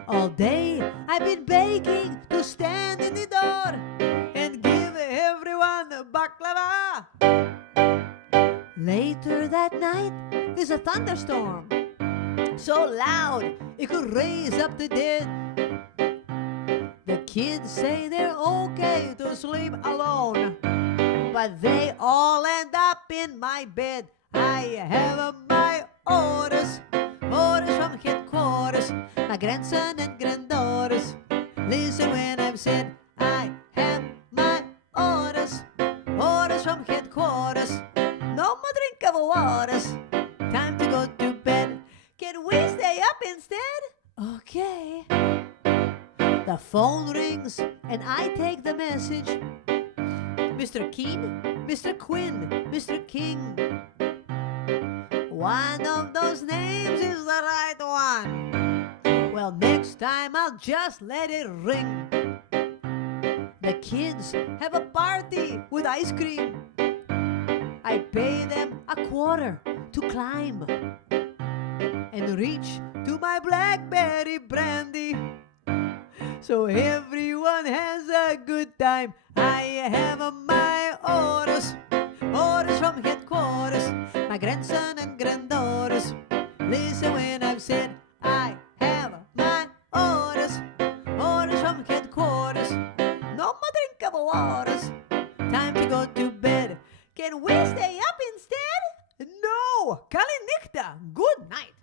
All day I've been baking to stand in the door and give everyone a baklava. Later that night there's a thunderstorm so loud it could raise up the dead. The kids say they're okay to sleep alone, but they all end up in my bed. I have my orders from headquarters, my grandson and granddaughters. Listen when I've said I have my orders from headquarters. No more drink of waters. Time to go to bed. Can we stay up instead? Okay. The phone rings and I take the message. Mr. Keen, Mr. Quinn, Mr. King. One of those names is the right one. Well, next time I'll just let it ring. The kids have a party with ice cream. I pay them $0.25 to climb and reach to my blackberry brandy. So everyone has a good time. I have my orders from headquarters, my grandson and granddaughters. Listen when I've said I have my orders from headquarters. No more drink of waters. Time to go to bed. Can we stay up instead? No. Kalinichta. Good night.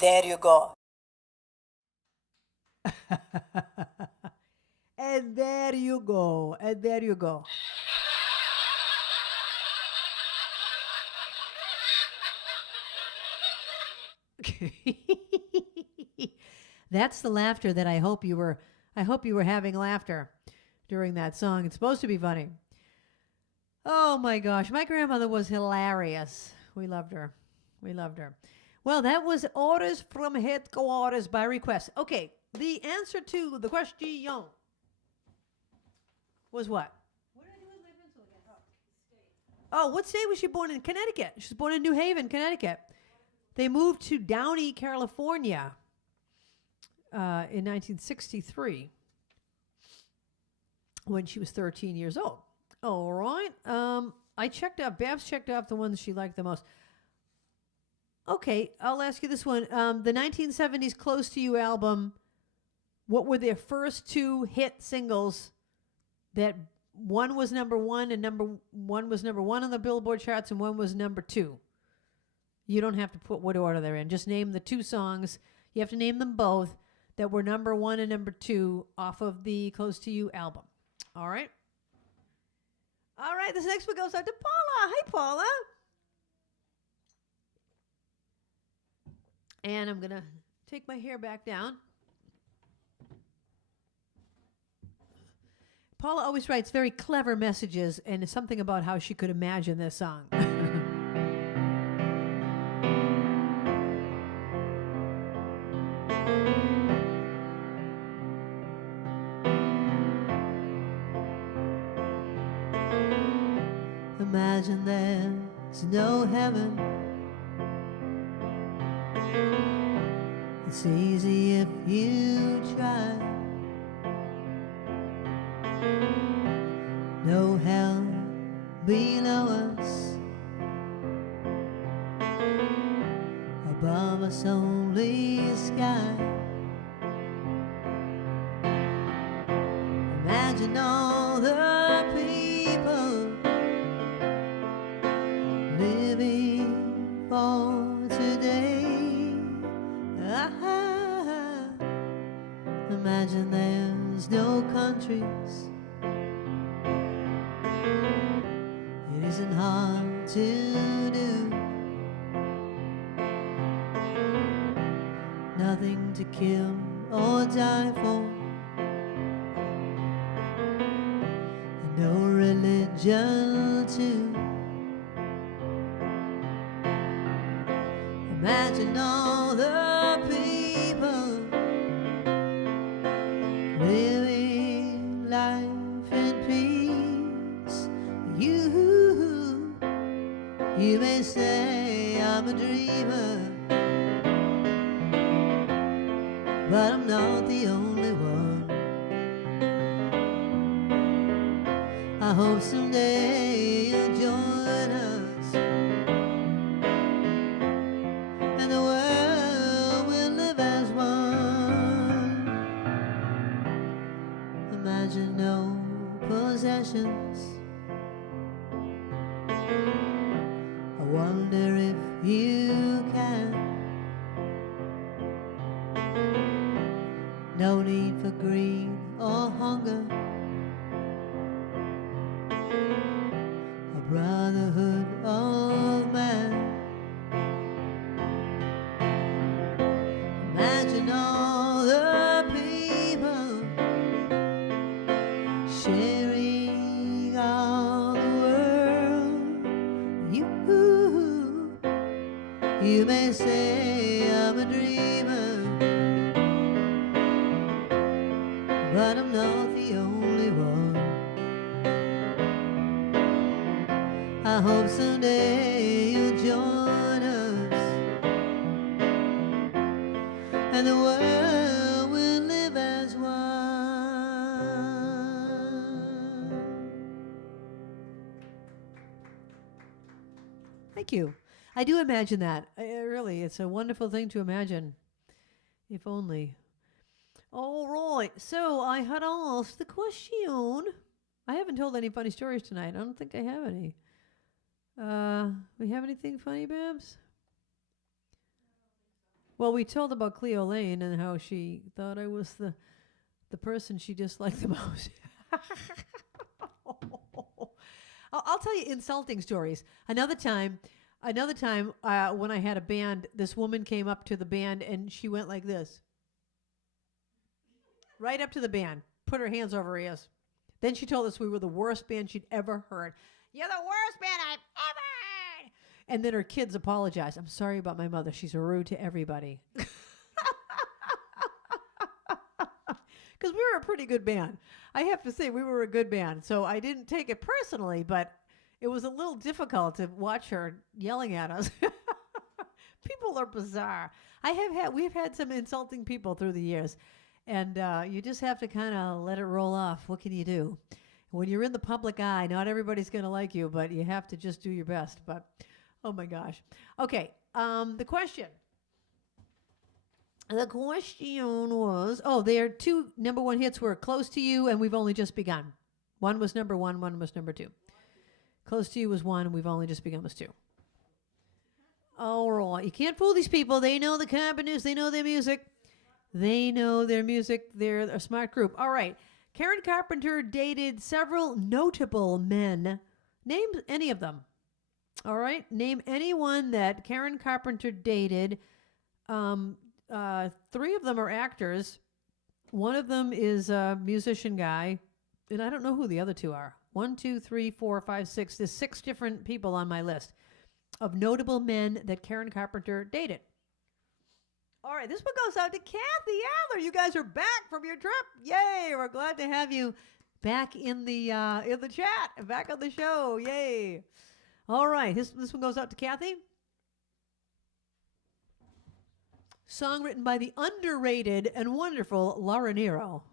There you go. And there you go. And there you go. That's the laughter that I hope you were having laughter during that song. It's supposed to be funny. Oh my gosh, my grandmother was hilarious. We loved her. Well, that was Orders from Headquarters by request. Okay, the answer to the question was what? What did I do with my pencil again? Oh, what state was she born in? Connecticut. She was born in New Haven, Connecticut. They moved to Downey, California in 1963 when she was 13 years old. All right. Babs checked off the ones she liked the most. Okay, I'll ask you this one. The 1970s Close to You album, what were their first two hit singles that one was number one and one was number one on the Billboard charts and one was number two? You don't have to put what order they're in. Just name the two songs. You have to name them both that were number one and number two off of the Close to You album. All right? All right, this next one goes out to Paula. Hi, Paula. And I'm going to take my hair back down. Paula always writes very clever messages, and it's something about how she could imagine this song. Imagine there's no heaven. It's easy if you try. No hell below us. Above us only sky. Imagine all the people living for today. Imagine there's no countries. It isn't hard to do. Nothing to kill or die for. And no religion too. Imagine all the people living life in peace. You may say I'm a dreamer, but I'm not the only one. I hope someday you'll join us, and the world will live as one. Imagine no possessions. I wonder if you can. No need for greed or hunger. A brotherhood of man. Imagine all the people sharing all the world. You may say I'm I'm a dreamer, but I'm not the only one. I hope someday you'll join us, and the world will live as one. Thank you. I do imagine that. Really, it's a wonderful thing to imagine. If only. All right. So I had asked the question. I haven't told any funny stories tonight. I don't think I have any. We have anything funny, Babs? Well, we told about Cleo Lane and how she thought I was the person she disliked the most. I'll tell you insulting stories. Another time, when I had a band, this woman came up to the band and she went like this. Right up to the band. Put her hands over her ears. Then she told us we were the worst band she'd ever heard. You're the worst band I've ever heard. And then her kids apologized. I'm sorry about my mother. She's rude to everybody. Because we were a pretty good band. I have to say, we were a good band. So I didn't take it personally, but it was a little difficult to watch her yelling at us. People are bizarre. We've had some insulting people through the years. And you just have to kind of let it roll off. What can you do? When you're in the public eye, not everybody's going to like you, but you have to just do your best. But, oh my gosh. Okay, the question. The question was, their two number one hits were Close to You and We've Only Just Begun. One was number one was number two. Close to You was one, and We've Only Just Begun was two. All right. You can't fool these people. They know the Carpenters. They know their music. They know their music. They're a smart group. All right. Karen Carpenter dated several notable men. Name any of them. All right. Name anyone that Karen Carpenter dated. Three of them are actors. One of them is a musician guy. And I don't know who the other two are. 1, 2, 3, 4, 5, 6. There's 6 different people on my list of notable men that Karen Carpenter dated. All right, this one goes out to Kathy Adler. You guys are back from your trip. Yay! We're glad to have you back in the chat, back on the show. Yay! All right, this one goes out to Kathy. Song written by the underrated and wonderful Laura Nero.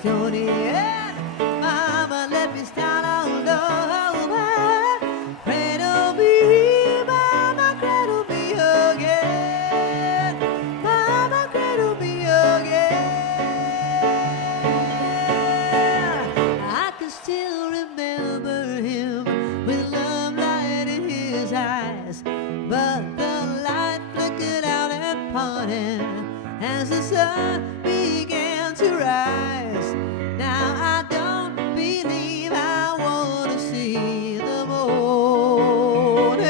Stoney End, Mama, let me start all over. Cradle me, Mama, cradle me again. Mama, cradle me again. I can still remember him with love light in his eyes, but the light flickered out and parted as the sun began to rise. Now I don't believe I want to see the morning.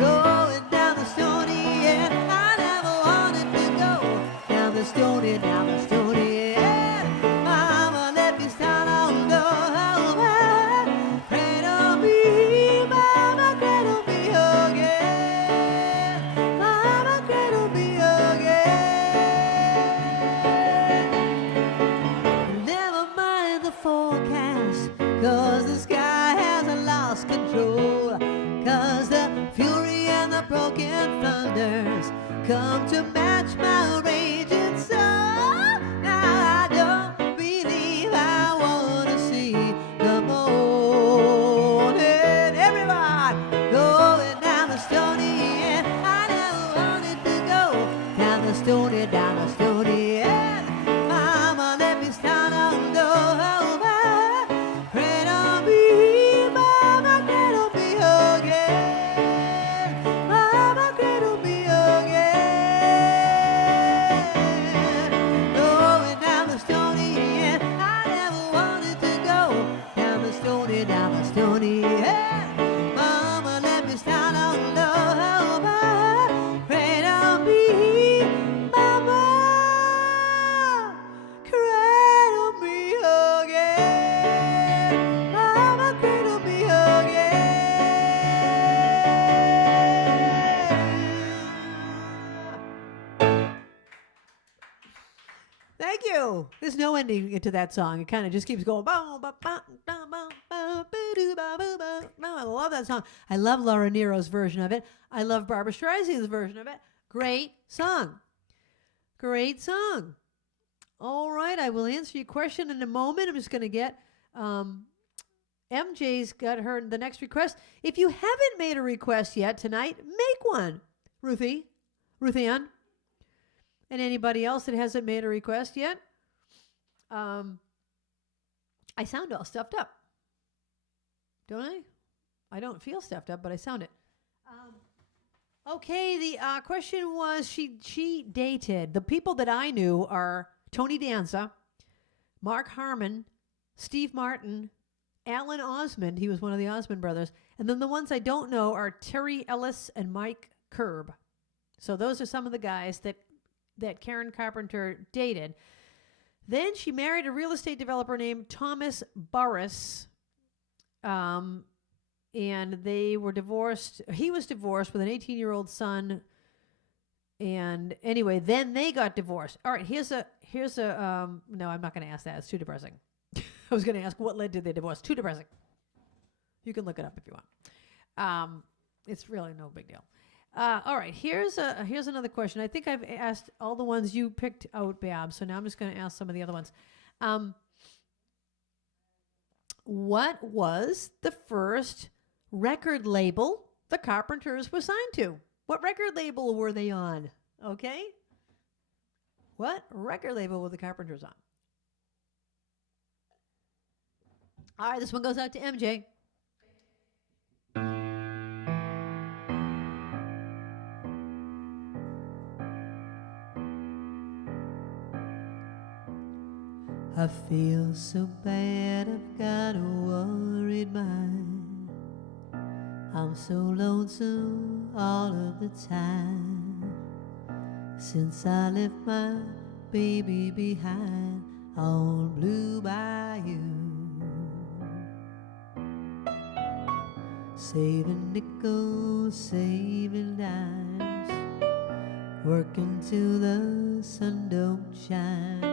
Going down the Stoney End, I never wanted to go down the Stoney End. Mama, let me start all over. Cradle me, Mama, cradle me again. Mama, cradle me again. Stoney End. Mama, let me stand on love. Cradle me, mama. Cradle me again. Mama, cradle me again. Thank you. There's no ending to that song. It kind of just keeps going. I love that song. I love Laura Nero's version of it. I love Barbra Streisand's version of it. Great song. Great song. All right, I will answer your question in a moment. I'm just going to get MJ's got her the next request. If you haven't made a request yet tonight, make one. Ruthie Ann. And anybody else that hasn't made a request yet? I sound all stuffed up. Don't I? I don't feel stuffed up, but I sound it. Okay, the question was she dated. The people that I knew are Tony Danza, Mark Harmon, Steve Martin, Alan Osmond. He was one of the Osmond brothers. And then the ones I don't know are Terry Ellis and Mike Curb. So those are some of the guys that Karen Carpenter dated. Then she married a real estate developer named Thomas Burris. And they were divorced. He was divorced with an 18-year-old son. And anyway, then they got divorced. All right, here's a no, I'm not going to ask that. It's too depressing. I was going to ask what led to their divorce. Too depressing. You can look it up if you want. It's really no big deal. All right, here's another question. I think I've asked all the ones you picked out, Bab. So now I'm just going to ask some of the other ones. What was the first record label the Carpenters were signed to? What record label were they on? Okay. What record label were the Carpenters on? All right, this one goes out to MJ. I feel so bad, I've got a worried mind. I'm so lonesome all of the time. Since I left my baby behind on Blue Bayou. Saving nickels, saving dimes, working till the sun don't shine.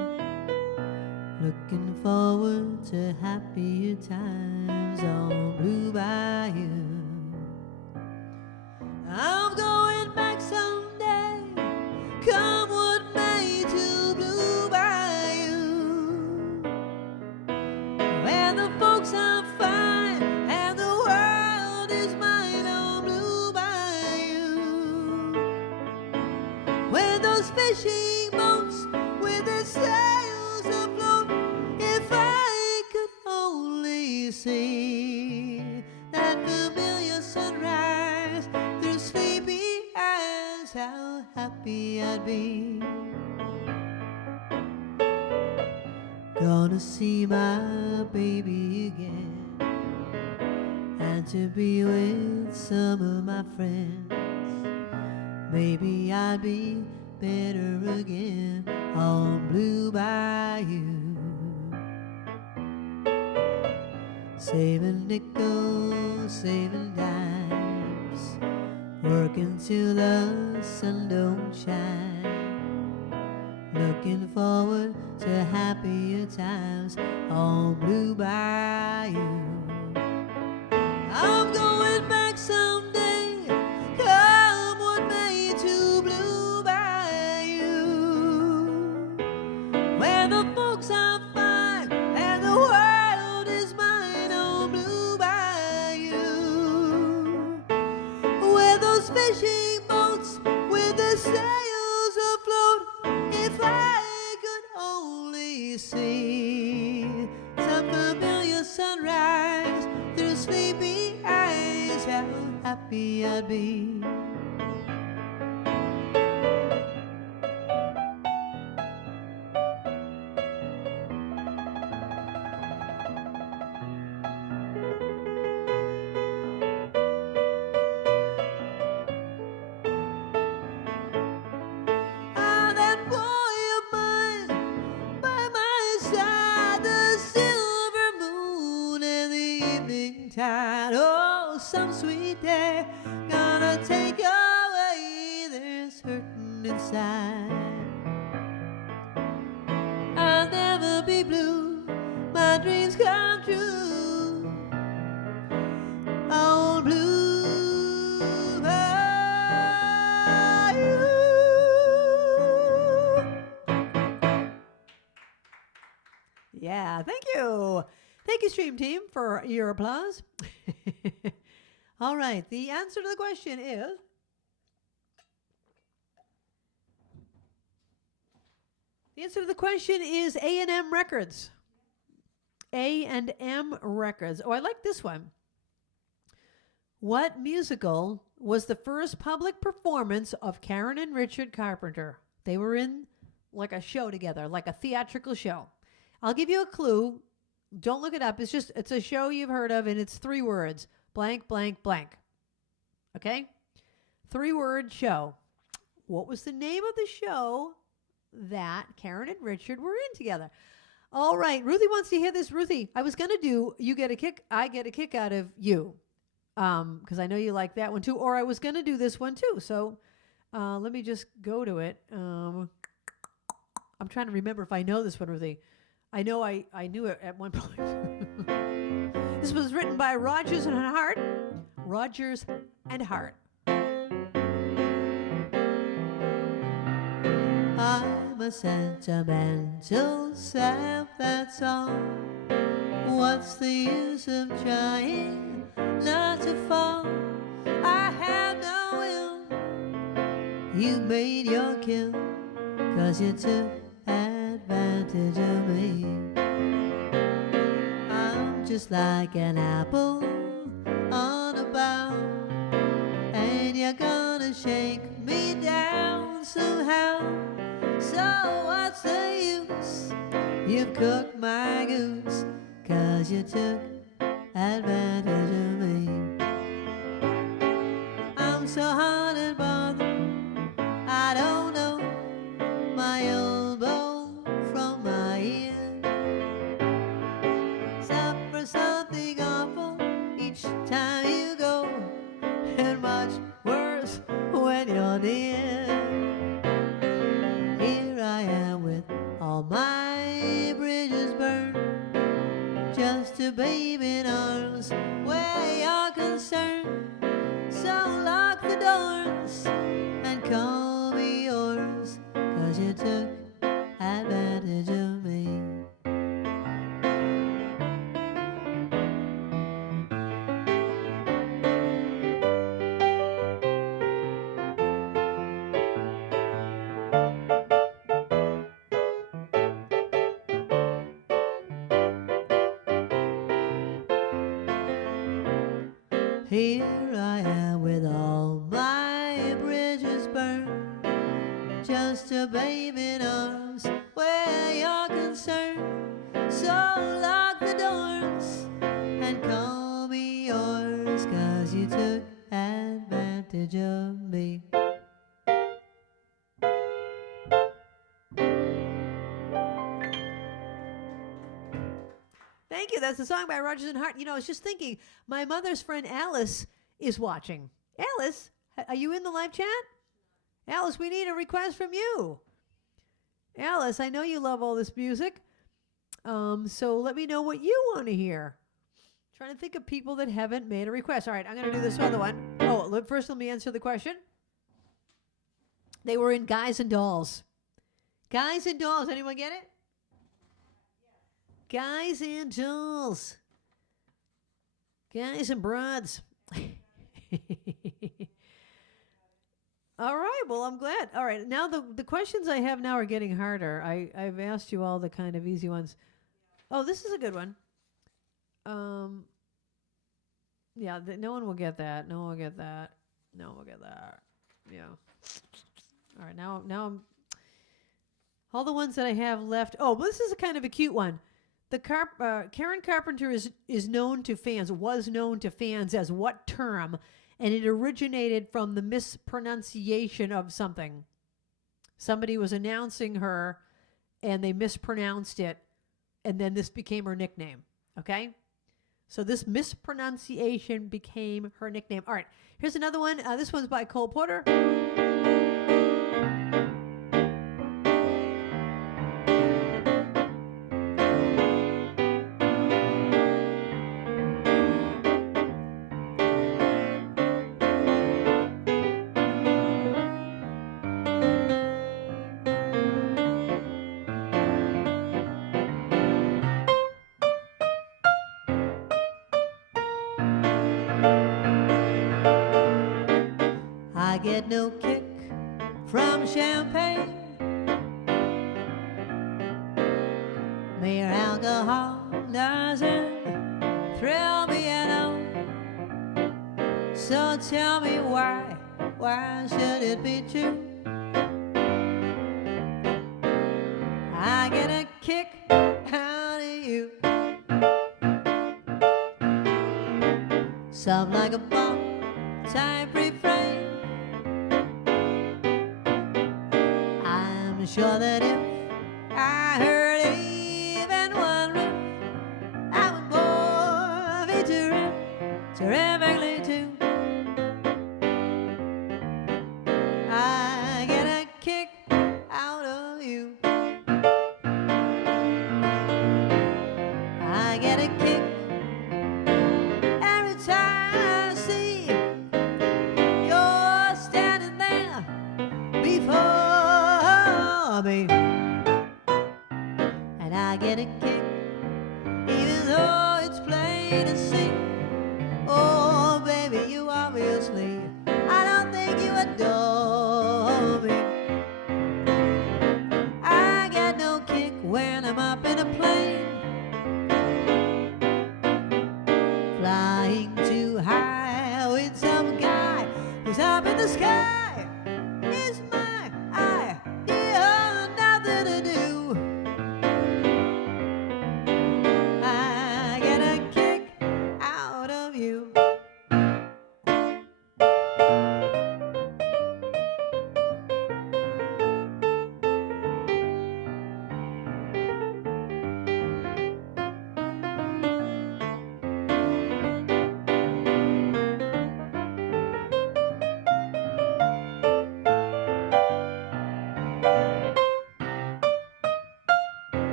Looking forward to happier times on Blue Bayou. I'm going back someday, come what may, to Blue Bayou, where the folks are fine and the world is mine on Blue Bayou, where those fishing boats with their sails afloat. If I could only see that familiar sunrise through sleepy eyes, how happy I'd be. Gonna see my baby again, and to be with some of my friends. Maybe I'd be better again on Blue Bayou. Saving nickels, saving dimes, working till the sun don't shine. Looking forward to happier times on Blue Bayou. I'm going back someday, come what may, to Blue Bayou, where the folks are fine and the world is mine on Blue Bayou, where those fishing boats with the sails afloat. If I could only see some familiar sunrise through sleepy eyes, how happy I'd be. night. Oh, some sweet day, gonna take away this hurting inside. I'll never be blue, my dreams come true. Old blue Bayou. Yeah, thank you. Thank you, Stream Team, for your applause. All right, the answer to the question is... The answer to the question is A&M Records. A&M Records. Oh, I like this one. What musical was the first public performance of Karen and Richard Carpenter? They were in like a show together, like a theatrical show. I'll give you a clue. Don't look it up. It's a show you've heard of, and it's 3 words. Blank, blank, blank. Okay? 3-word show. What was the name of the show that Karen and Richard were in together? All right. Ruthie wants to hear this. Ruthie, I was going to do I get a kick out of you. Because I know you like that one too. Or I was going to do this one too. So let me just go to it. I'm trying to remember if I know this one, Ruthie. I know I knew it at one point. This was written by Rogers and Hart. Rogers and Hart. I'm a sentimental sap, that's all. What's the use of trying not to fall? I have no will. You made your kill, 'cause you took advantage of me. I'm just like an apple on a bough, and you're gonna shake me down somehow. So what's the use? You've cooked my goose, 'cause you took advantage of me. I'm so hot and bothered, I don't know my elbow from my ear. Suffer something awful each time you go, and much worse when you're near. Here I am with all my bridges burned, just a baby in arms where you're concerned. So lock the doors and call me yours, 'cause you took advantage of me. Here I am with all my bridges burned, just a baby in arms where you're concerned. So lock the doors and call me yours, 'cause you took advantage of me. Thank you. That's a song by Rogers and Hart. You know, I was just thinking, my mother's friend Alice is watching. Alice, are you in the live chat? Alice, we need a request from you. Alice, I know you love all this music. So let me know what you want to hear. Trying to think of people that haven't made a request. All right, I'm going to do this other one. Oh, first let me answer the question. They were in Guys and Dolls. Guys and Dolls. Anyone get it? Guys and Dolls. Guys and Broads. All right. Well, I'm glad. All right. Now the questions I have now are getting harder. I've asked you all the kind of easy ones. Oh, this is a good one. Yeah, no one will get that. No one will get that. No one will get that. Yeah. All right. Now I'm all the ones that I have left. Oh, well, this is a kind of a cute one. The Karen Carpenter is known to fans, was known to fans as what term? And it originated from the mispronunciation of something. Somebody was announcing her, and they mispronounced it, and then this became her nickname. Okay? So this mispronunciation became her nickname. All right, here's another one. This one's by Cole Porter. I get no kick from champagne. Mere alcohol doesn't thrill me at all. So tell me why should it be true? I get a kick out of you. Some like a bomb type refrain. I'm sure that if I heard even one riff, I would bore feature terrifically too. I get a kick out of you. I get a kick every time I see you're standing there before me. And I get a kick even though it's plain to see. Oh baby, you obviously, I don't think you adore me. I get no kick when I'm up in a plane, flying too high with some guy who's up in the sky. It's my idea, nothing to do. I get a kick out of you.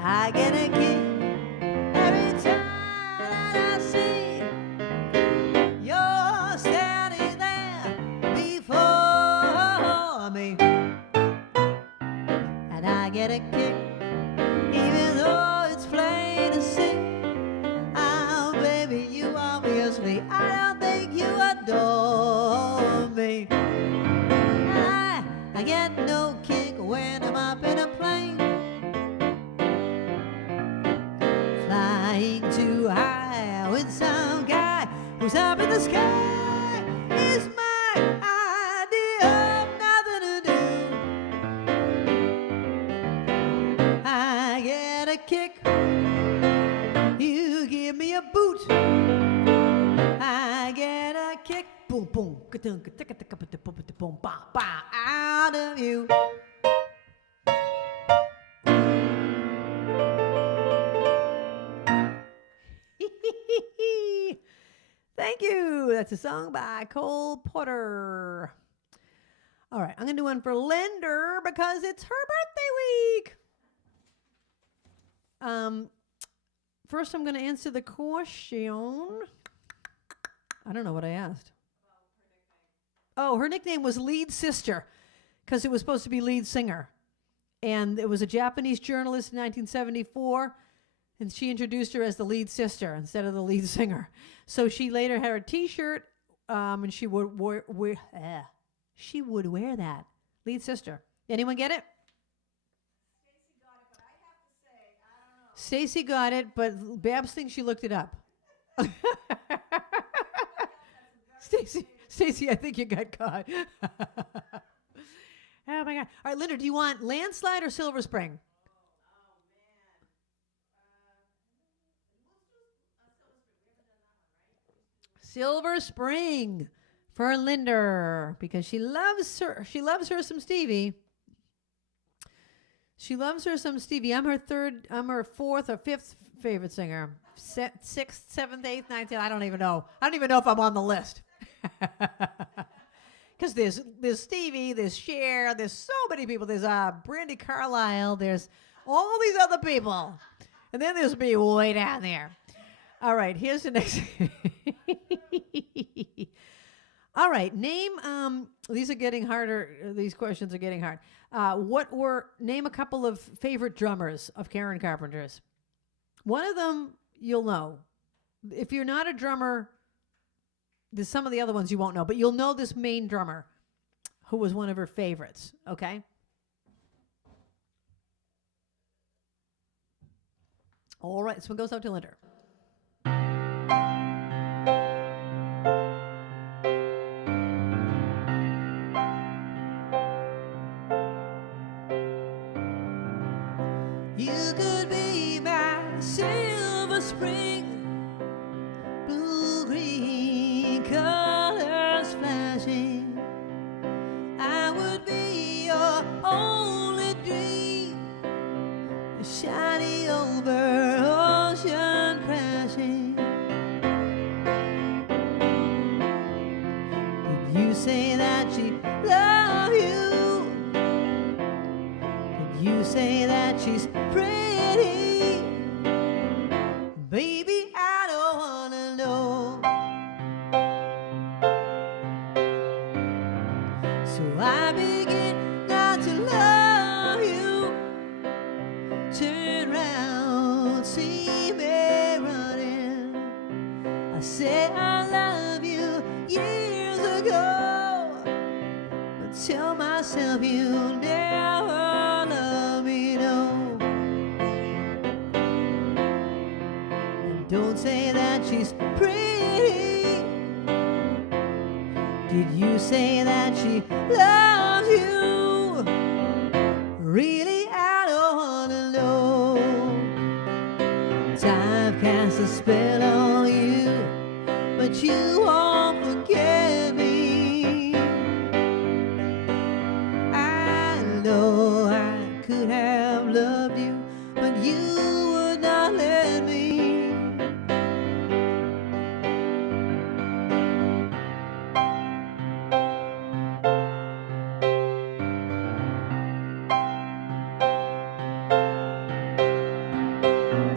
I get a kick every time that I see you're standing there before me. And I get a kick even though it's plain to see. Oh baby, you obviously, I don't think you adore me. And I get no kick when I'm up in a plane, flying too high with some guy who's up in the sky. Is my idea of nothing to do. I get a kick, you give me a boot. I get a kick, boom boom, boom ba ba, out of you. Thank you. That's a song by Cole Porter. All right, I'm going to do one for Linder because it's her birthday week. First, I'm going to answer the question. I don't know what I asked. Oh, her nickname was Lead Sister because it was supposed to be lead singer. And it was a Japanese journalist in 1974. And she introduced her as the lead sister instead of the lead singer. So she later had a T-shirt, and she would wear that. Lead sister. Anyone get it? Stacy got it, but Babs thinks she looked it up. Stacy, I think you got caught. Oh my God! All right, Linder, do you want Landslide or Silver Spring? Silver Spring for Linder because she loves her. She loves her some Stevie. She loves her some Stevie. I'm her fourth or fifth favorite singer. Sixth, seventh, eighth, ninth. I don't even know. I don't even know if I'm on the list. Because there's Stevie, there's Cher, there's so many people. There's Brandy Carlisle. There's all these other people, and then there's me way down there. All right, here's the next. All right, name. These are getting harder. These questions are getting hard. Name a couple of favorite drummers of Karen Carpenter's. One of them you'll know. If you're not a drummer, there's some of the other ones you won't know, but you'll know this main drummer who was one of her favorites. Okay. All right, this one goes out to Linder. You could be my silver spring, blue-green colors flashing. I would be your only dream, shiny over ocean crashing. Did you say that she loved you? Did you say that she's pretty? Baby, I don't wanna know. So I begin not to love you. Turn round, see me running. I said I love you years ago, but tell myself you never love me, no. And don't say that she's pretty. Did you say that she loves you? Really, I don't wanna know. Time casts a spell on you, but you won't forget me. I know I could have loved you, but you would not let me.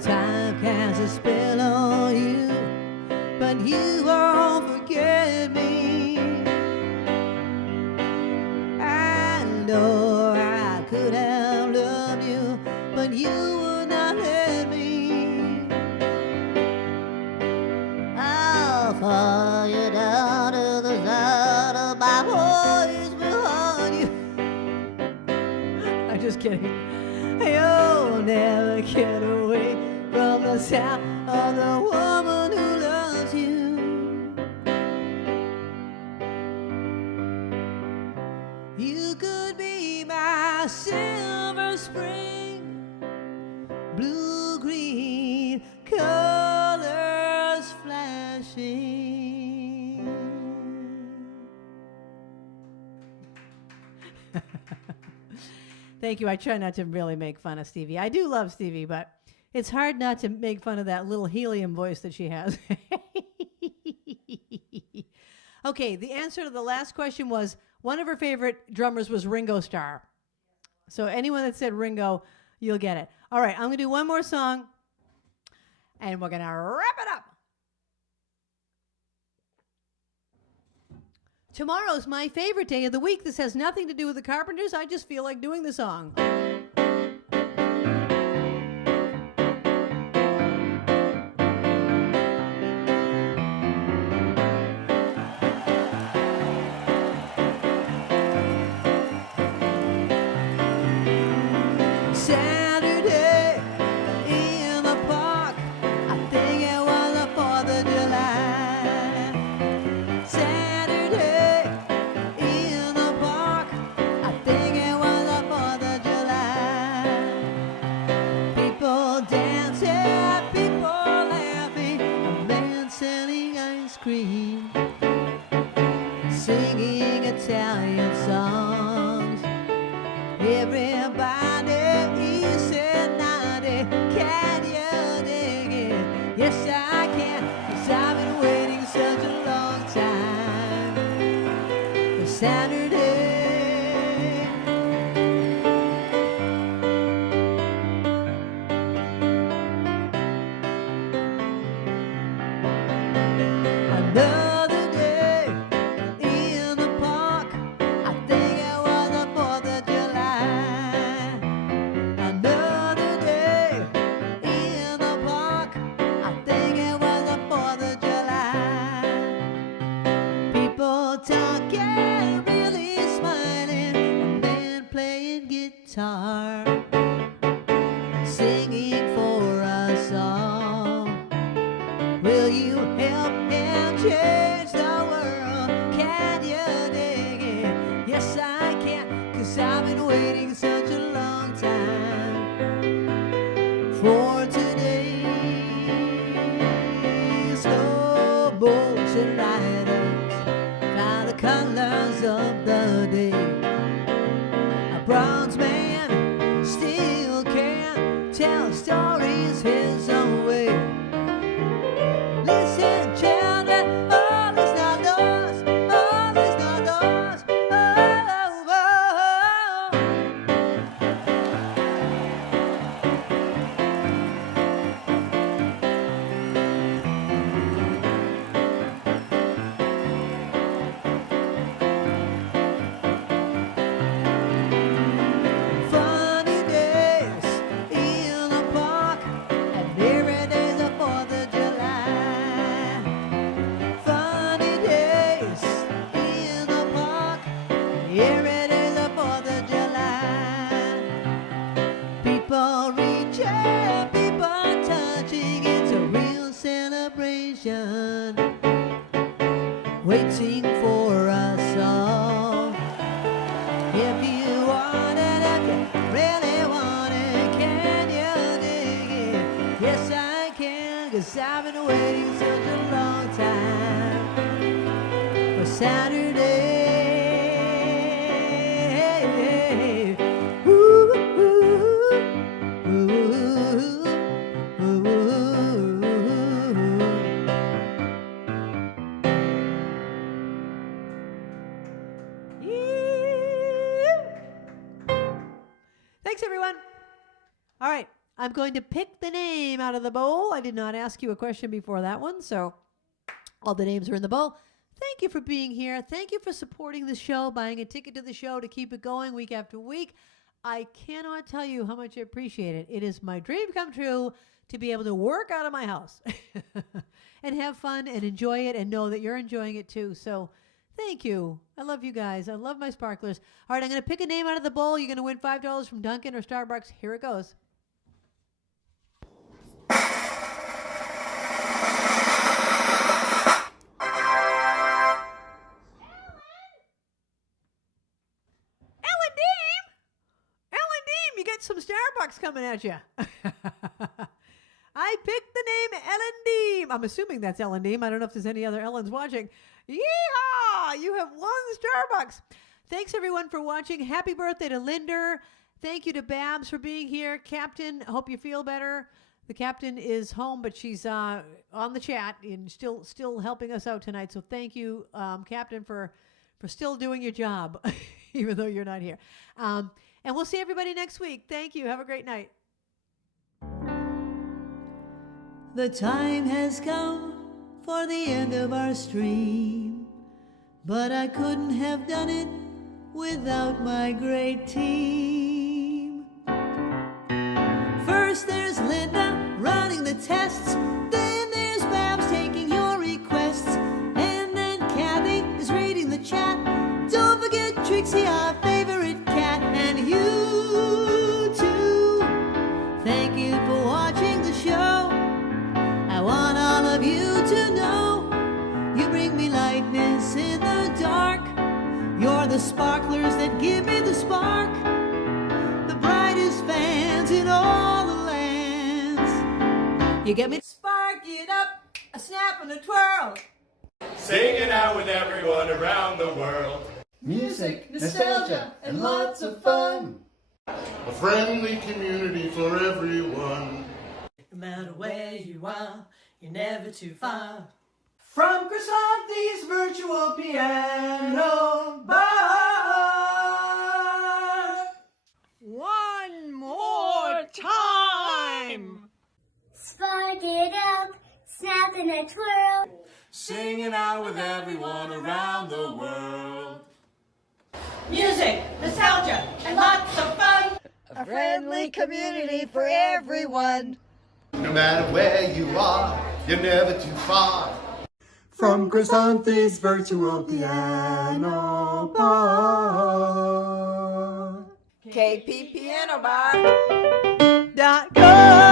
Time casts a spell on you, but you won't forget me. I know I could have loved you, but you would not let me. I'll follow you down to the sound of my voice behind you. I'm just kidding. You'll never get away from the sound of the woman who loves you. You could be my silver spring, blue-green colors flashing. Thank you. I try not to really make fun of Stevie. I do love Stevie, but it's hard not to make fun of that little helium voice that she has. Okay, the answer to the last question was one of her favorite drummers was Ringo Starr. So anyone that said Ringo, you'll get it. All right, I'm going to do one more song, and we're going to wrap it up. Tomorrow's my favorite day of the week. This has nothing to do with the Carpenters. I just feel like doing the song. Saturday in ice cream, singing Italian songs. Everybody is saying naughty, can you dig it? Yes, I can, 'cause I've been waiting such a long time for Saturday. Another day in the park, I think it was the 4th of July. Another day in the park, I think it was the 4th of July. People talking, really smiling, a man playing guitar, singing for us all. Will you help him change the world? Can you dig it? Yes, I can, 'cause I've been waiting such a long time for today. Slow motion riders by the colors of the day. A bronze man still can tell stories his own way. Listen, children, all is not lost, all is not lost. Oh, oh, oh. Funny days in the park, and every day's the 4th of July. Funny days in the park, every day's the 4th of July. People reaching, people touching, it's a real celebration, waiting for us all. If you want it, if you really want it, can you dig it? Yes, I can, 'cause I've been waiting such a long time for Saturday. Ooh, ooh, ooh, ooh, ooh. Thanks, everyone. All right, I'm going to pick the name out of the bowl. I did not ask you a question before that one, so all the names are in the bowl. Thank you for being here. Thank you for supporting the show, buying a ticket to the show to keep it going week after week. I cannot tell you how much I appreciate it. It is my dream come true to be able to work out of my house and have fun and enjoy it and know that you're enjoying it too. So thank you. I love you guys. I love my sparklers. All right, I'm going to pick a name out of the bowl. You're going to win $5 from Dunkin' or Starbucks. Here it goes. Ellen Deem, you get some Starbucks coming at you. I picked the name Ellen Deem. I'm assuming that's Ellen Deem. I don't know if there's any other Ellens watching. Yeehaw! You have won Starbucks. Thanks, everyone, for watching. Happy birthday to Linder. Thank you to Babs for being here. Captain, hope you feel better. The captain is home, but she's on the chat and still helping us out tonight. So thank you, Captain, for still doing your job, even though you're not here. And we'll see everybody next week. Thank you. Have a great night. The time has come for the end of our stream, but I couldn't have done it without my great team. First there's Linda running the tests, then there's Babs taking your requests, and then Kathy is reading the chat. Don't forget Trixie, our favorite cat, and you too. Thank you for watching the show. I want all of you to know you bring me lightness in the dark. You're the sparklers that give me the spark, the brightest fans in all the lands. You get me? Spark it up, a snap and a twirl. Singing out with everyone around the world. Music, nostalgia, and lots of fun. A friendly community for everyone. No matter where you are, you're never too far. From Krisanthi's virtual piano bar. One more time. Spark it up, snap and a twirl. Singing out with everyone around the world. Music, nostalgia, and lots of fun. A friendly community for everyone. No matter where you are, you're never too far. From Krisanthi's virtual piano bar. KPPianobar.com